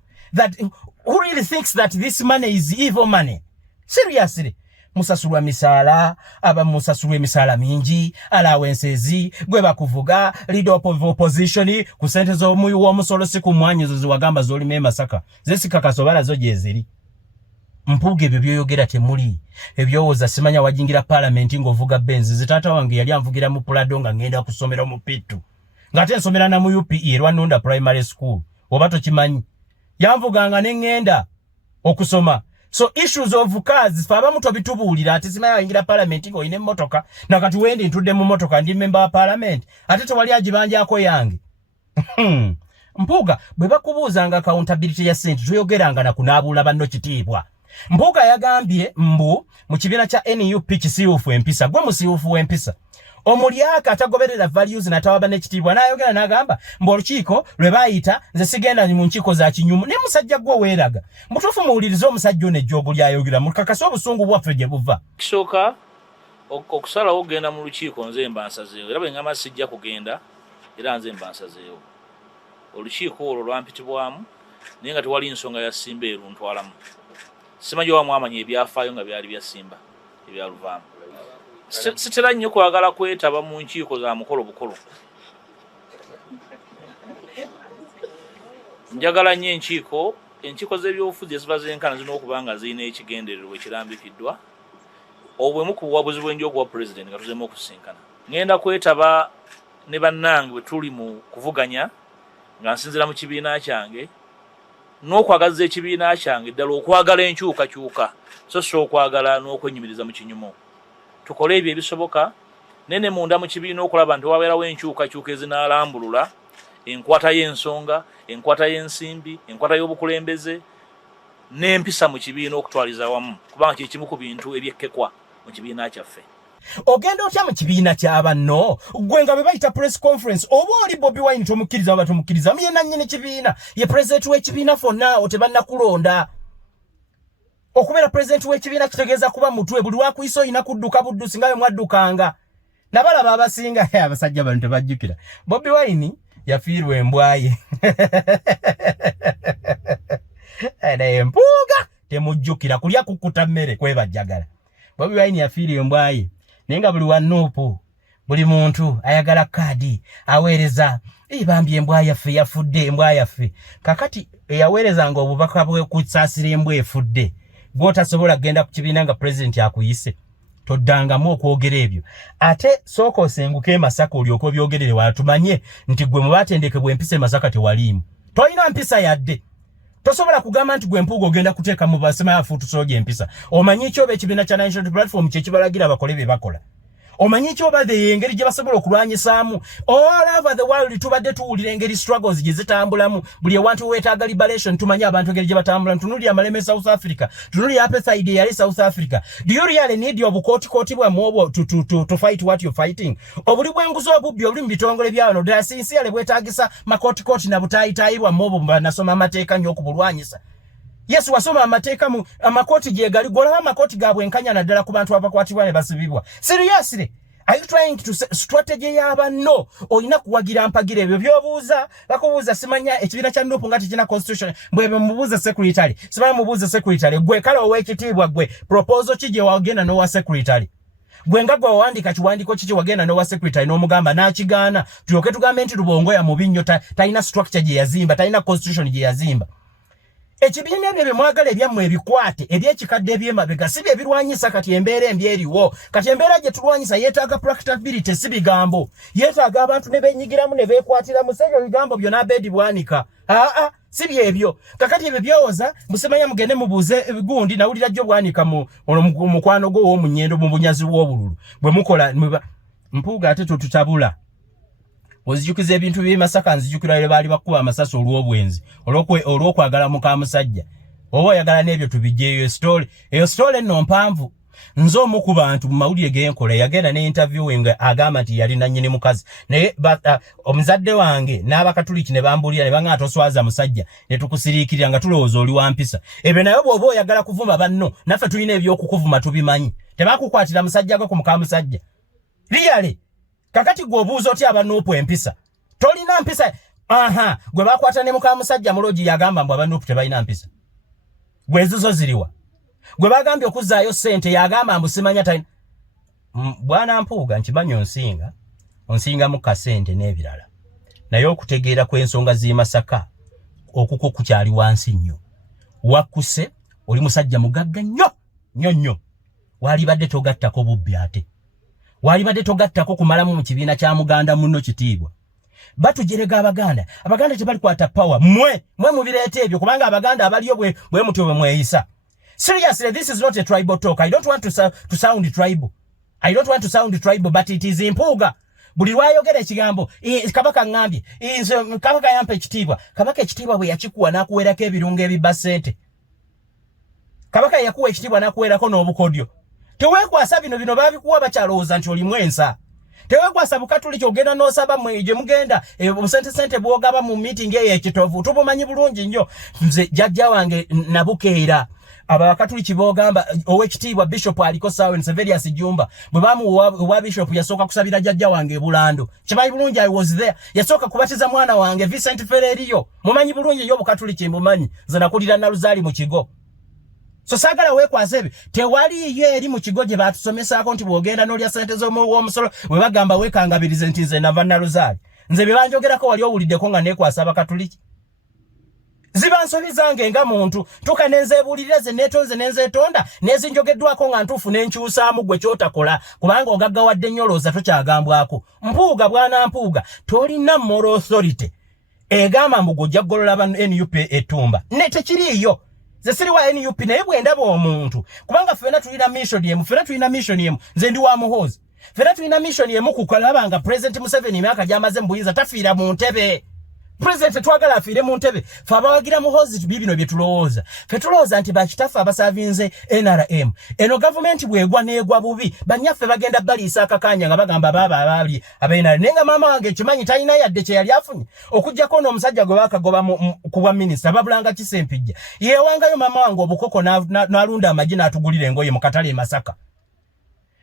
that this money is evil money. Seriously. Musasulwa misaala, musasulwa misaala mingi, allowances, gwe bakuvuga, leader of opposition, ku ssente z'omuyi w'omusolo si ku mwanyi zo ziwagamba z'olima Masaka. Zesikakasobala zo gyeziri. Mpuuga ebyo byoyogera temuli. Ebyowooza simanya wajingira Parliament ng'ovuga Benzi. Zitaata wange yali anvugira mu Prado nga ngenda kusomera mu Pittu. Ng'ate nsomera na mu UPE Rwanda Primary School. Oba tokimanyi. Yanvuganga n'engenda okusoma. So issues of cars fa abamu tobitubuulira ati simanya wayingira Parliament ng'olina emmotoka nakati wendi ntudde mu mmotoka ndi member wa Parliament ate tewali agibanjako yange. Mpuuga bwe bakubuuzanga accountability ya ssente toyogeranga na kunaabuula banno kitiibwa. Mpuuga yagambye mbu mu kibiina kya NUP kisiiwufu empisa gwe musiiwufu w'empisa. Omulyaka atagoberera values natawaba n'ekitiibwa n'ayogera n'agamba mb'olukiiko lwe baayita nze sigenda mu nkiiko za kinyumu ne musajja gwe weeraga mutuufu muwulirize omusajja ono ejjoogo ly'ayogera mukakase obusungu bwaffe gye buva. Kisooka okusalawo okugenda mu lukiiko nze mba nsazeewo era bwe ngamba sijja kugenda era nze mba nsazeewo. Olukiiko olwo lwampitibwamu naye nga tewali nsonga ya Simba eruntwalamu. Simanyi wamwamanya ebyafaayo nga byali bya Simba ebyaluvaamu. Sitera nnyo kwagala kwetaba mu nkiiko za mukolo bukolo. Njagala nnyo enkiiko z'ebyobufuzi eziba zenkana zirina okuba nga zirina ekigendererwa ekirambikiddwa obwemu ku buwabuzi bw'enjo okuwa pulezidenti nga tuzeemu okusinkana. Ngenda kwetaba ne bannange bwe tuli mu kuvuganya nga nsinzira mu kibiina kyange n'okwagaza ekibiina kyange ddala okwagala enkyukakyuka so si okwagala n'okwenyumiriza mu kinyumu. Tukole ebyo ebisoboka nene munda mu kibiina okulaba nti wabeerawo enkyukakyuka ezinaalambulula enkwata y'ensonga, enkwata y'ensimbi, enkwata y'obukulembeze n'empisa mu kibiina okutwaliza wamu kubanga kye kimu ku bintu ebyekkekwa mu kibiina kyaffe. Ogenda otya mu kibiina ky'abanno gwe nga bwe bayita press conference oba oli Bobi Wine tomukkiriza oba tomukkiriza yenna nnyini kibiina ye president w'ekibiina fonna tebannakulonda. Okubeera president w'ekibiina kitegeeza kuba mutwe buli wakuyisa olina kudduka buddusi nga bwe mwaddukanga. Nabalaba abasinga abasajja bano tebajjukira. Bobi Wine yafiirwa embwaye. Naye Mpuuga temujjukira kulya kukkuta mmere kwebajjagala. Bobi Wine yafiirwa embwaye naye nga buli wa NUP buli muntu ayagala kadi aweereza ibambye embwa yaffe yafudde embwa yaffe kakati eyaweerezanga obubaka bwe kusaasira embwa efudde gw'otasobola kugenda ku kibiina nga president akuyise toddangamu okwogera ebyo ate sooka osenguke Masaka olyoka obyogerere watumanye nti gwe mu baatendekebwa empisa Masaka tewaliimu tolina mpisa yadde tosobola kugamba nti gwe Mpuuga ogenda kuteeka mu basemayafu tusoje empisa omanyi ekyo ekibiina kya national platform kye kibalagira bakole bye bakola omanyi ekyo badde engeri gye basobola okulwanyisaamu all over the world tubadde tuwulira engeri struggles gye zitambulamu buli ewantu weetaaga liberation tumanyi abantu engeri gye batambulamu tunuli amaleme South Africa tunuli apartheid yali South Africa do you really need obukooti bwa mwobo to fight what you're fighting obuli bwenguzo obubbi obuli mu bitongole byawano ddala sinsiale bwetaagisa makooti na butaayitaayi bwa mwobo banasoma amateeka nnyo okubulwanyisa Yes, wasoma amateeka mu amakoti gye gali golaba amakoti gaabwe enkanya naddala ku bantu abakwatibwa ne basibibwa. Seriously, are you trying to strategy yaba no oyina kuwagira mpagira ebyo byobuuza bakubuuza simanya ekibiina kya NUP ngati kina constitution mbwebe mubuuza secretary simanya mubuuza secretary gwe kala owekitiibwa gwe proposal kije wagenda no wa secretary gwe nga gwe wandika kiwandiko kije wagenda no wa secretary n'omugamba n'akigaana tuyoke tugambe nti Lubongo ya mubinyo talina structure gye yazimba talina constitution gye yazimba. Ekibiina ebyo byemwagala ebyammwe ebikwate ebyekikadde ebyemabega si bye birwanyisa kati embeera embi eriwo kati embeera gye tulwanyisa yeetaaga practicability si bigambo yeetaaga abantu ne beenyigiramu ne beekwatiramu sebyo bigambo byonna Abedi bwanika si byebyo kakati ebyo byowoza musemanya mugende mubuuze gundi nawulira jjo bwanika mu mukwano gwo w'omunyendo mu bunyazi bw'obululu bwe mukola Mpuuga ate tutabula ozijukiza ebintu bye Masaka nzijukira ile bali bakuba amasasi olw'obwenzi olw'okwagala muka musajja oba oyagala n'ebyo tubijeeyo eyo story nno mpanvu nzo omu ku bantu mu mawulire g'enkola yagenda ne interviewing agamba nti yali na nnyini mukazi naye omuzadde wange n'abakatuliki ne bambulira ne banga toswaza musajja ne tukusiriikirira nga tulowooza oli wampisa ebyo naye bw'oba oyagala kuvuma banno naffe tulina ebyokukuvuma tubimanyi tebakukwatira musajja gwe ku muka musajja liyale kakati gwe obuuza otya abanupu empisa tolina mpisa gwe bakwata ne muka musajja mulogi yagamba mbu abanupu tebalina mpisa gwe ezizo ziriwa gwe bagambye okuzaayo ssente yagamba mbu simanya talina bwana Mpuuga nkimanyi onsinga mu kasente n'ebirala naye okutegeera kw'ensonga z'i Masaka okuko kukyali wansi nnyo wakkuse oli musajja mugagga nnyo waalibadde togattako bubbi ate walibadde togattako kumalamu mu kibiina kya muganda munno kitiibwa batujerega abaganda tebali kwata power mwe mubireeta ebyo kubanga abaganda abaliyo bwe mutyo bwe mweyisa. Seriously, this is not a tribal talk. I don't want to sound tribal but it is Mpuuga buli lwayogera ekigambo kabaka ngambye kabaka yampa ekitiibwa kabaka ekitiibwa bwe yakikuwa n'akuweerako ebirungo ebibba ssente kabaka yakuwa ekitiibwa n'akuweerako n'obukodyo teweekwasa bino babikuwa bakyalowooza nti oli mwensa teweekwasa bukatuliki ogenda n'osaba gye mugenda obusente bwogaba mu meeting eyo ekitovu tubumanyi bulungi nnyo nze jjajja wange nabukeera abakatuliki boogamba owekitiibwa bishop aliko Sawen Severius Jumba bwe bamuwa bishop yasooka kusabira jjajja wange Bulando kimanyi bulungi I was there yasooka kubatiza mwana wange Vincent Ferrerio mumanyi bulungi yo bukatuliki mbumanyi nze nakulira Naluzaali mu kigo so sagala weekwasa ebyo tewali ye eri mu kigo gye batusomesaako nti bwogenda n'olya ssente z'omusolo bwe bagamba weekangabirize nti nze nava Naluzaali nze bye banjogerako wali owuliddeko nga neekwasa abakatuliki ziba nsobi zange nga muntu tuka nenzeebulirira ze neetonze nenzeetonda nezinjogeddwako nga ntuufu nenkyusaamu gwe kyotakola kubanga ogaggawadde nnyolooza tokyagambwako Mpuuga bwana Mpuuga tolina moral authority egamba mbu gojja ggolola ba NUP etumba ne tekiriiyo ze siri wa NUP naye bwe ndaba omuntu kubanga ffena tulina mission emu nze ndi wa muhoozi ffena tulina mission emu kukalaba nga President Museveni emyaka gy'amaze mu buyinza tafiira mu ntebe President twagala afiire mu ntebe fe abawagira muhoozi bibino bye tulowooza fe tulowooza nti bakitaffe abasavinze NRM eno gavumenti bwegwa neegwa bubi banyaffe bagenda baliisa akakanya nga bagamba baali abainale naye nga maama wange ekimanyi talina yadde kye yali afunye okuggyako n'omusajja gwe bakagoba ku bwa minisita babulanga Kisempijja yeewangayo maama wange obukoko n'alunda amagi n'atugulira engoye mu katale e Masaka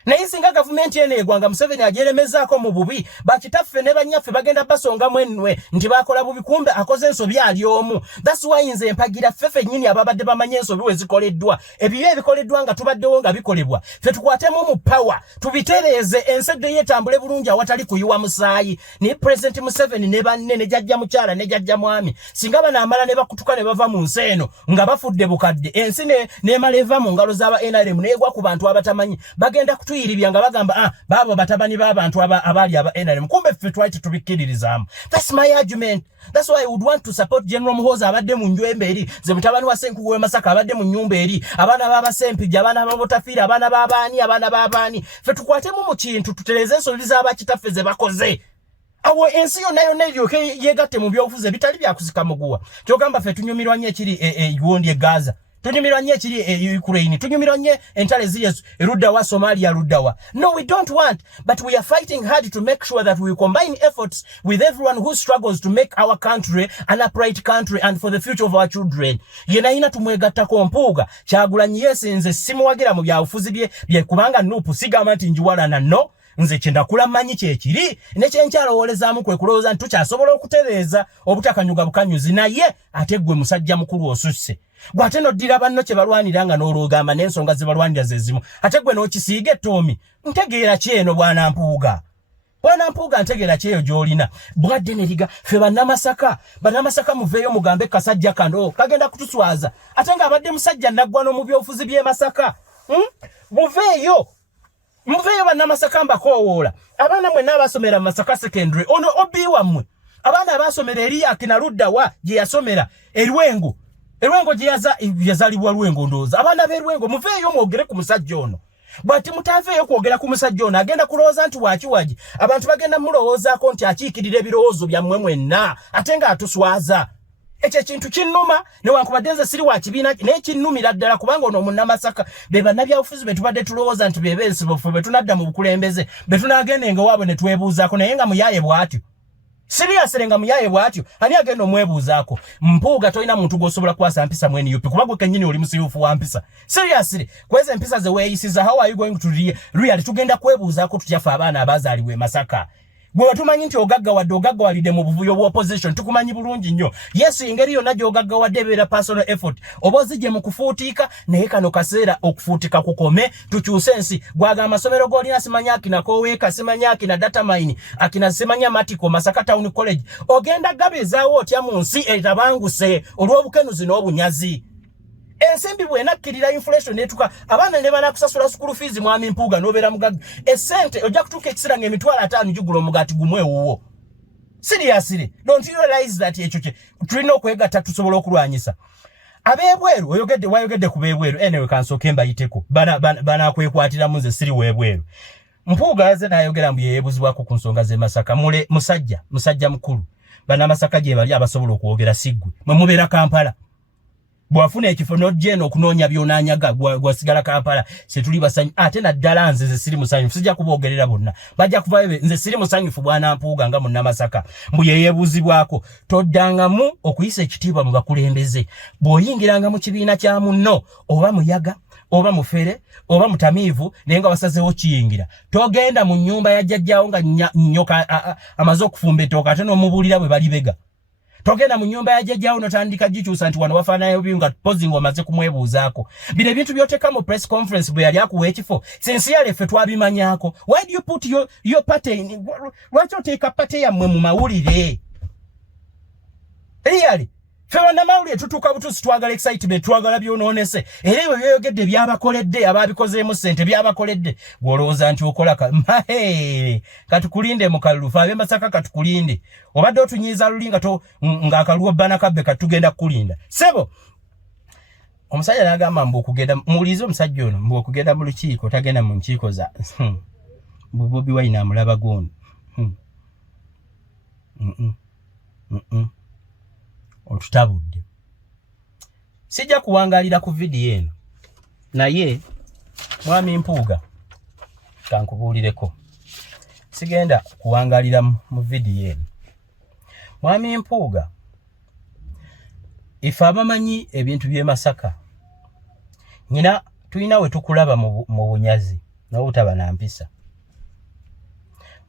naye singa gavumenti eno egwanga Museveni ajeremezaako mu bubi bakitaffe ne banyaffe bagenda basonga mwenwe nti bakola bubi kumbe akoze ensobi ali omu. That's why nze mpagira ffefe nnyini ababadde bamanye ensobi we zikoleddwa ebibi ebikoleddwa nga tubaddewo nga bikolebwa ffe tukwatemu mu power tubitereeze ensedde yetambule bulungi awatali kuyiwa musaayi ne President Museveni ne banne ne jajja mukyala ne jajja mwami singa banaamala ne bakutuka ne bava mu nsi eno nga bafudde bukadde ensi neemala eva mu ngalo z'aba NRM neegwa ku bantu abatamanyi bagenda tuyiribya nga bagamba babo batabani b'abantu abali aba NRM kumbe ffe twali tubikkiririzamu. That's my argument. That's why I would want to support General Muhoozi abadde mu njwembe eri ze mutabani wa Ssenkugu w'e Masaka abadde mu nnyumba eri abaana b'abasempijja abaana b'Obutafiira abaana b'abaani ffe tukwatemu mu kintu tutereze ensobi z'abakitaffe ze bakoze awo ensi yonna yonna eryoke yegatte mu byobufuzi bitali byakusika muguwa kyogamba ffe tunyumirwa nnyo ekiri gundi e Gaza tunyumirwa nnyo ekiri Ukraine tunyumirwa nnyo entale ziri erudda wa Somalia rudda wa. No, we don't want, but we are fighting hard to make sure that we combine efforts with everyone who struggles to make our country an upright country and for the future of our children. Yenayina tumwegattako Mpuuga Kyagulanyi yesinze simuwagira mu byabufuzi bye kubanga NUP sigamba nti njiwalana no nze kyendakula manyi kyekiri nekyenkyalowolezaamu kwe kulowooza nti tukyasobola okutereeza obutakanyuga bukanyuzi naye ate ggwe musajja mukulu osusse gwate noddira banno kye balwanira nga n'olwogamba n'ensonga ze balwanira ze zimu ate ggwe n'okisiiga ettoomi ntegeera ki eno bwana Mpuuga ntegeera ki eyo gy'olina bwadde neriga ffe bannamasaka muveeyo mugambe kasajja kano kagenda kutuswaza ate ng'abadde musajja naggwa n'omu byobufuzi by'e Masaka muveeyo bannamasaka mbakoowoola abaana mwenna abasomera mu Masaka secondary ono obi wammwe abaana abasomera eri akina ludda wa gye yasomera Erwengo gye yazaalibwa Lwengo ndowooza abaana b'Erwengo muveeyo mwogere ku musajja ono bw'ati mutaaveeyo kwogera ku musajja ono agenda kulowooza nti wakiwagi abantu bagenda mulowoozaako nti akiikirira ebirowoozo byammwe mwenna ate ng'atuswaza ekyo ekintu kinnuma newankubadde nze siri wa kibiina naye kinnumira ddala kubanga ono Munnamasaka be bannabyabufuzi be tubadde tulowooza nti be beesibofu be tunadda mu bukulembeze be tunaagendenga waabwe ne twebuuzaako naye nga muyaye bw'atyo seriously nga muyaye bw'atyo ani agenda omwebuuzaako Mpuuga tolina muntu gw'osobola kwasa mpisa mu NUP kuba gwe kennyini oli musiyufu wa mpisa seriously kweza empisa ze weeyisiza how are you going to really tugenda kwebuuzaako tutyafe abaana abaazaalibwa e Masaka gwe watumanyi nti ogaggawadde mu buvuyo bwa opposition tukumanyi bulungi nnyo yesu engeri yonna gy'ogaggawadde ebeera personal effort oba ozigye mu kufuutiika naye kano kaseera okufuutika kukome tukyuse ensi gwaga amasomero g'olina simanya akina Koweeka simanya akina Datamine akina simanya Matiko Masaka Town College ogenda gabeezaawo otya mu nsi etabanguse olw'obukenuzi n'obunyazi ensimbi bw'enakkirira inflation etuka abaana ne banakusasula school fees mwami Mpuuga n'obeera mugagga essente ojja kutuuka ekiseera ng'emitwalo 5 gigula omugaati gumu ewuwo seriously don't you realize that ekyo tulina okwegatta tusobola okulwanyisa ab'ebweru wayogedde ku b'ebweru anyway kansooke mbayiteko banakwekwatiramu nze siri w'ebweru Mpuuga aze n'ayogera mbu yeebuzibwako ku nsonga z'e Masaka musajja mukulu bannamasaka gye bali abasobola okwogera siggwe mwe mubeera Kampala bwafuna ekifo n'ojja eno okunoonya by'onaanyaga gwasigala Kampala setuli basanyu ate naddala nze siri musanyufu sijja kuboogerera bonna bajja kuvayo nze siri musanyufu bwana Mpuuga nga Munnamasaka mbu yeyeebuuzibwako toddangamu okuyisa ekitiibwa mu bakulembeze bw'oyingiranga mu kibiina kya munno oba muyaga oba mufere oba mutamiivu naye nga wasazeewo kiyingira togenda mu nnyumba ya jjajjaawo nga nnyoka amaze okufumba ettooka ate n'omubuulira bwe balibega togenda mu nnyumba ya jjajjaawo notandika gikyusa nti wano wafaanayo bubi nga pozi ng'omaze kumwebuuzaako bino ebintu by'oteeka mu press conference bwe yali akuwa ekifo sincerely ffe twabimanyaako why do you put your party lwaki oteeka party yammwe mu mawulire really ffe bannamawulire tutuuka butuusi twagala excitement twagala byonoonese era ebyo byeyogedde byabakoledde abaabikozeemu ssente byabakoledde gw'olowooza nti okola katukulinde mu kalulu fe ab'e Masaka katukulinde obadde otunyiiza luli ng'akaluwa banakabbe katugenda kukulinda sebo omusajja n'agamba mbu okugenda muwulize omusajja ono mbu okugenda mu lukiiko tagenda mu nkiiko za Bobi Wine amulaba gondo otutabudde sijja kuwangalira ku vidiyo eno naye mwami Mpuuga kankubuulireko sigenda kuwangalira mu vidiyo eno mwami Mpuuga ife abamanyi ebintu by'e Masaka nyina tulina we tukulaba mu bunyazi n'obutaba na mpisa.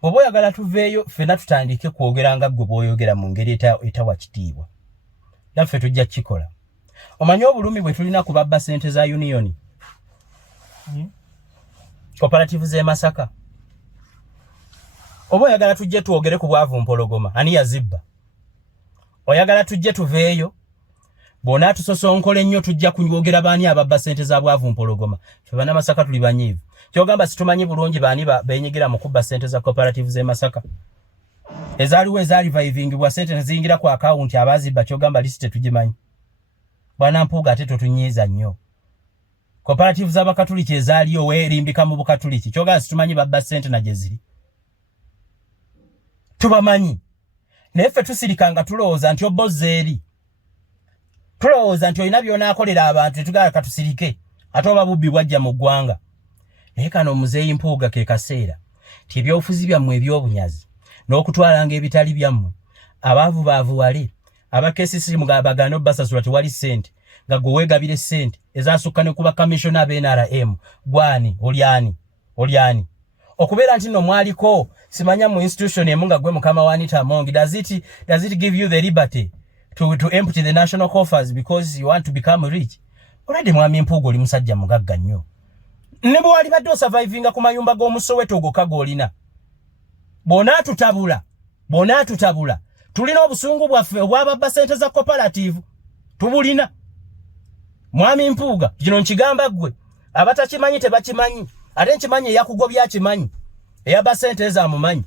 Bw'oba oyagala tuveeyo ffenna tutandike kwogera nga ggwe bw'oyogera mu ngeri etawa kitiibwa. Naffe tujja kukikola. Omanyi obulumi bwe tulina kubabba ssente za union. Cooperative z'e Masaka. Oba oyagala tujje twogere ku bwavu mpologoma, ani yazibba? Oyagala tujje tuveeyo, bw'ona tusosonkole nnyo tujja kunywogera baani ababba ssente za bwavu mpologoma. Ffe banna Masaka tuli banyiivu. Kyogamba situmanyi bulungi baani beenyigira mu kubba ssente za cooperative z'e Masaka. Ezaaliwo ezaalivayivingibwa ssente ne ziyingira ku akawunti abaazibba, kyogamba lisite tugimanyi. Bwana Mpuuga ate totunyiiza nnyo. Cooperative z'Abakatuliki ezaaliyo weerimbika mu Bukatuliki, kyogamba situmanyi babba ssente na gye ziri. Tubamanyi. Naye ffe tusirikanga tulowooza nti obbozza eri. Tulowooza nti olina by'onaakolera abantu ne tugala katusirike, ate oba bubbi bwajja mu ggwanga. Naye kano Muzeeyi Mpuuga ke kaseera ti ebyobufuzi byammwe eby'obunyazi n'okutwalanga ebitali byammwe, abaavuwale, abakesisi bagana obbasasula tewali ssente, nga gwe weegabire ssente ezaasukka ne kuba kamishona b'NRM. Gwani olyani okubeera nti nno mwaliko simanya mu institution emu nga gwe mukama wa Anita Amongi, does it give you the liberty to empty the national coffers because you want to become rich? Already mwami Mpuuga oli musajja mugagga nnyo. Ne bwe wali badde osurvivinga ku mayumba g'omusoweto gokaga olina. Bona tutabula. Tulina obusungu bwaffe obwababba ssente za cooperative. Tubulina. Mwami Mpuuga, kino nkigamba ggwe. Abatakimanyi tebakimanyi. Ate nkimanyi eyakugobya akimanyi. Eyabba ssente ezaamumanyi.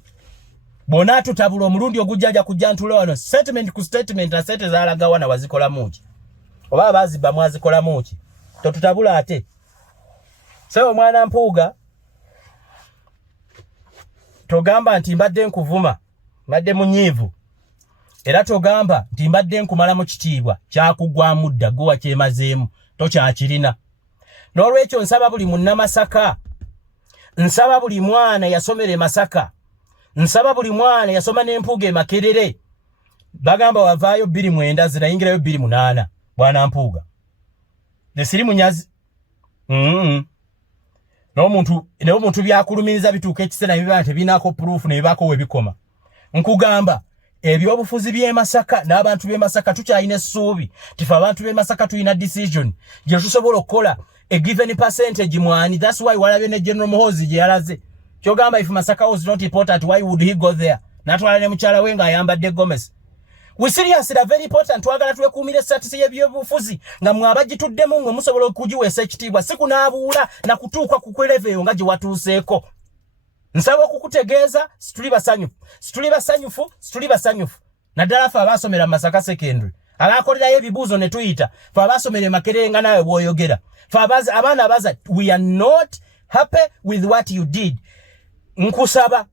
Bona tutabula omulundi ogujja kujja ntula wano. Statement ku statement na ssente zaalaga wana wazikolamu ki? Oba abazibba mwazikolamu ki? Totutabula ate. Sewe mwana Mpuuga, togamba nti mbadde nkuvuma, mbadde munyiivu. Era togamba nti mbadde nkumala mu kitiibwa, kyakugwamu dda gwe wakyemazeemu, tokyakirina. N'olwekyo nsaba buli munnamasaka, nsaba buli mwana yasomera e Masaka, nsaba buli mwana yasoma n'Empuuga e Makerere, bagamba wavaayo 29 zinayingirayo 28, bwana Mpuuga. Nesiri munyazi. N'omuntu byakulumiriza bituuka ekiseera biba nti binaako proof ne bibaako we bikoma. Nkugamba ebyobufuzi by'e Masaka n'abantu b'e Masaka tukyalina essuubi tife abantu b'e Masaka tulina decision gye tusobola okukola a given percentage mwani. That's why walabye ne General Muhoozi gye yalaze. Kyogamba if Masaka was not important, why would he go there? Natwala ne mukyala we ng'ayambadde Gomez. We seriously are very important. Twagala twekuumire statisi y'ebyobufuzi nga mwabagituddemu mwe musobola okugiweesa ekitiibwa, si kunaabuula na kutuuka ku level nga gye watuuseeko. Nsaba okukutegeeza situli basanyufu. Naddala ffe abaasomera Masaka secondary, abaakolerayo ebibuuzo ne tuyita, ffe abaasomera e Makerere nga naawe bw'oyogera, ffe abaana abaza, we are not happy with what you did. Nkusaba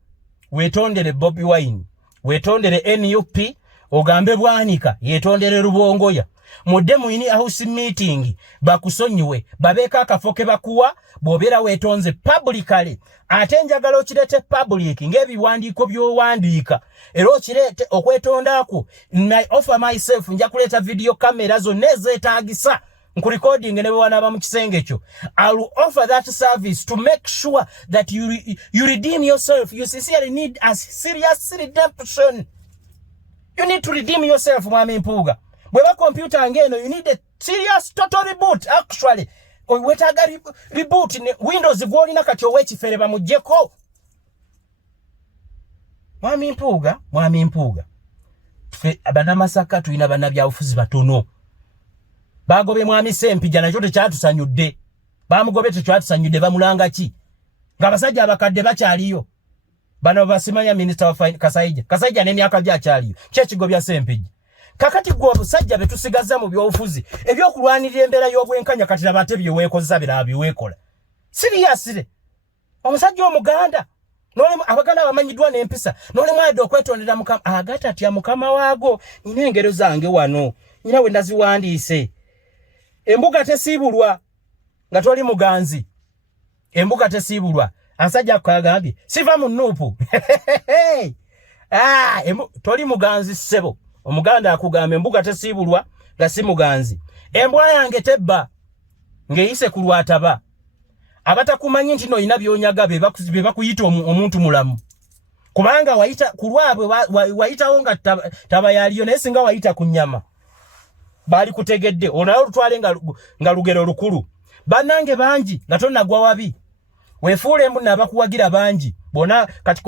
weetondere Bobi Wine, weetondere NUP, ogambe Bwanika yeetondere Rubongoya, mudde muyini house meeting bakusonyiwe, babeeko akafo ke bakuwa bw'obeera weetonze publicly. Ate njagala okirete public ng'ebiwandiiko by'owandiika era okirete okwetondako. I offer myself nja kuleeta video camera zonna ezeetaagisa nkurecording ne bwe wanaaba mu kisenge ekyo. I will offer that service to make sure that you redeem yourself. You sincerely need a serious redemption. You need to redeem yourself, mwami Mpuuga. Bweba computer ngeno, you need a serious total reboot. Actually, wetaaga reboot ne Windows gwolina kati ow'ekifere bamugyeko. Mwami Mpuuga. Ffe abannamasaka tulina bannabyabufuzi batono. Bagobe mwami Sempija nakyo tekyatusanyudde. Bamugobe tekyatusanyudde, bamulanga ki? Ng'abasajja abakadde bakyaliyo. Bano basimanya Minister of Finance Kasaija n'emyaka gy'akyaliyo. Kyekigobya Sempija. Kakati gwe obusajja betusigaza mu byobufuzi ebyokulwanirira embeera y'obwenkanya kati labate byeweekozesa biraba byeweekola. Seriously. Omusajja omuganda n'olemu abaganda bamanyiddwa n'empisa n'olemu ayadde okwetondera mukama agata atya mukama waago. Nina engero zange wano, nina we ndaziwandiise. Embuga tesiibulwa nga toli muganzi. Embuga tesiibulwa. Asajja akagambye siva mu NUP. Toli muganzi ssebo. Omuganda akugamba embuga tesiibulwa nga si muganzi. Embwa yange tebba ng'eyise ku lwataba. abatakumanyi nti no ina byonyaga be bakuyita omuntu mulamu kubanga wayita kulwabwe wayitawo nga taba yaliyo naye singa wayita ku nnyama bali kutegedde onayo lutwale nga lugero lukulu banange bangi nga tonnagwa wabi wefuule mbu nabakuwagira bangi bona kati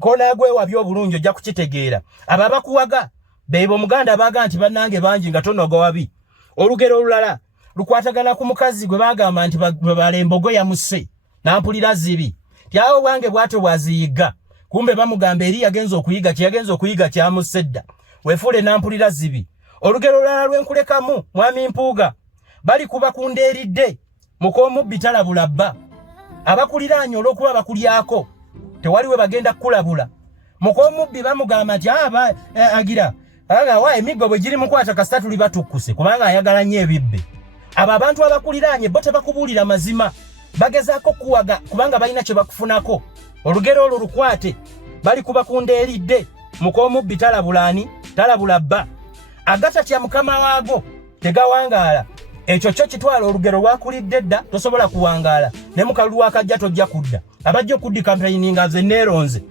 kona gwe wabyo bulungi ojja kukitegeera ababakuwaga bebo muganda baga nti banange bangi nga tonnagwa wabi olugero olulala lukwatagana ku mukazi gwe bagamba nti balembogo ya musse nampulira zibi tyawo bwange bwato bwaziyiga kumbe bamugamba eri yagenza okuyiga kya musedda wefuule nampulira zibi olugero olulala lwenkulekamu mwami Mpuuga bali kuba kundeeridde mukoomubbi talabula bba abakuliraanye olw'okuba bakulyako tewaliwe bagenda kukulabula mukoomubbi bamugamba nti agira wa emiggo bwe giri mukwata kasita tuli batukkuse kubanga ayagala nnyo ebibbe abo abantu abakuliraanye bo tebakubuulira mazima bagezaako kuwaga kubanga balina kye bakufunako olugero olwo lukwate bali kuba kundeeridde mukoomubbi talabula bba agatatya mukama waago tegawangaala ekyo kyo kitwala olugero lwakulidde dda tosobola kuwangaala ne mukalu lwakajja tojja kudda abajja okuddika kampeyini nga nze neeronze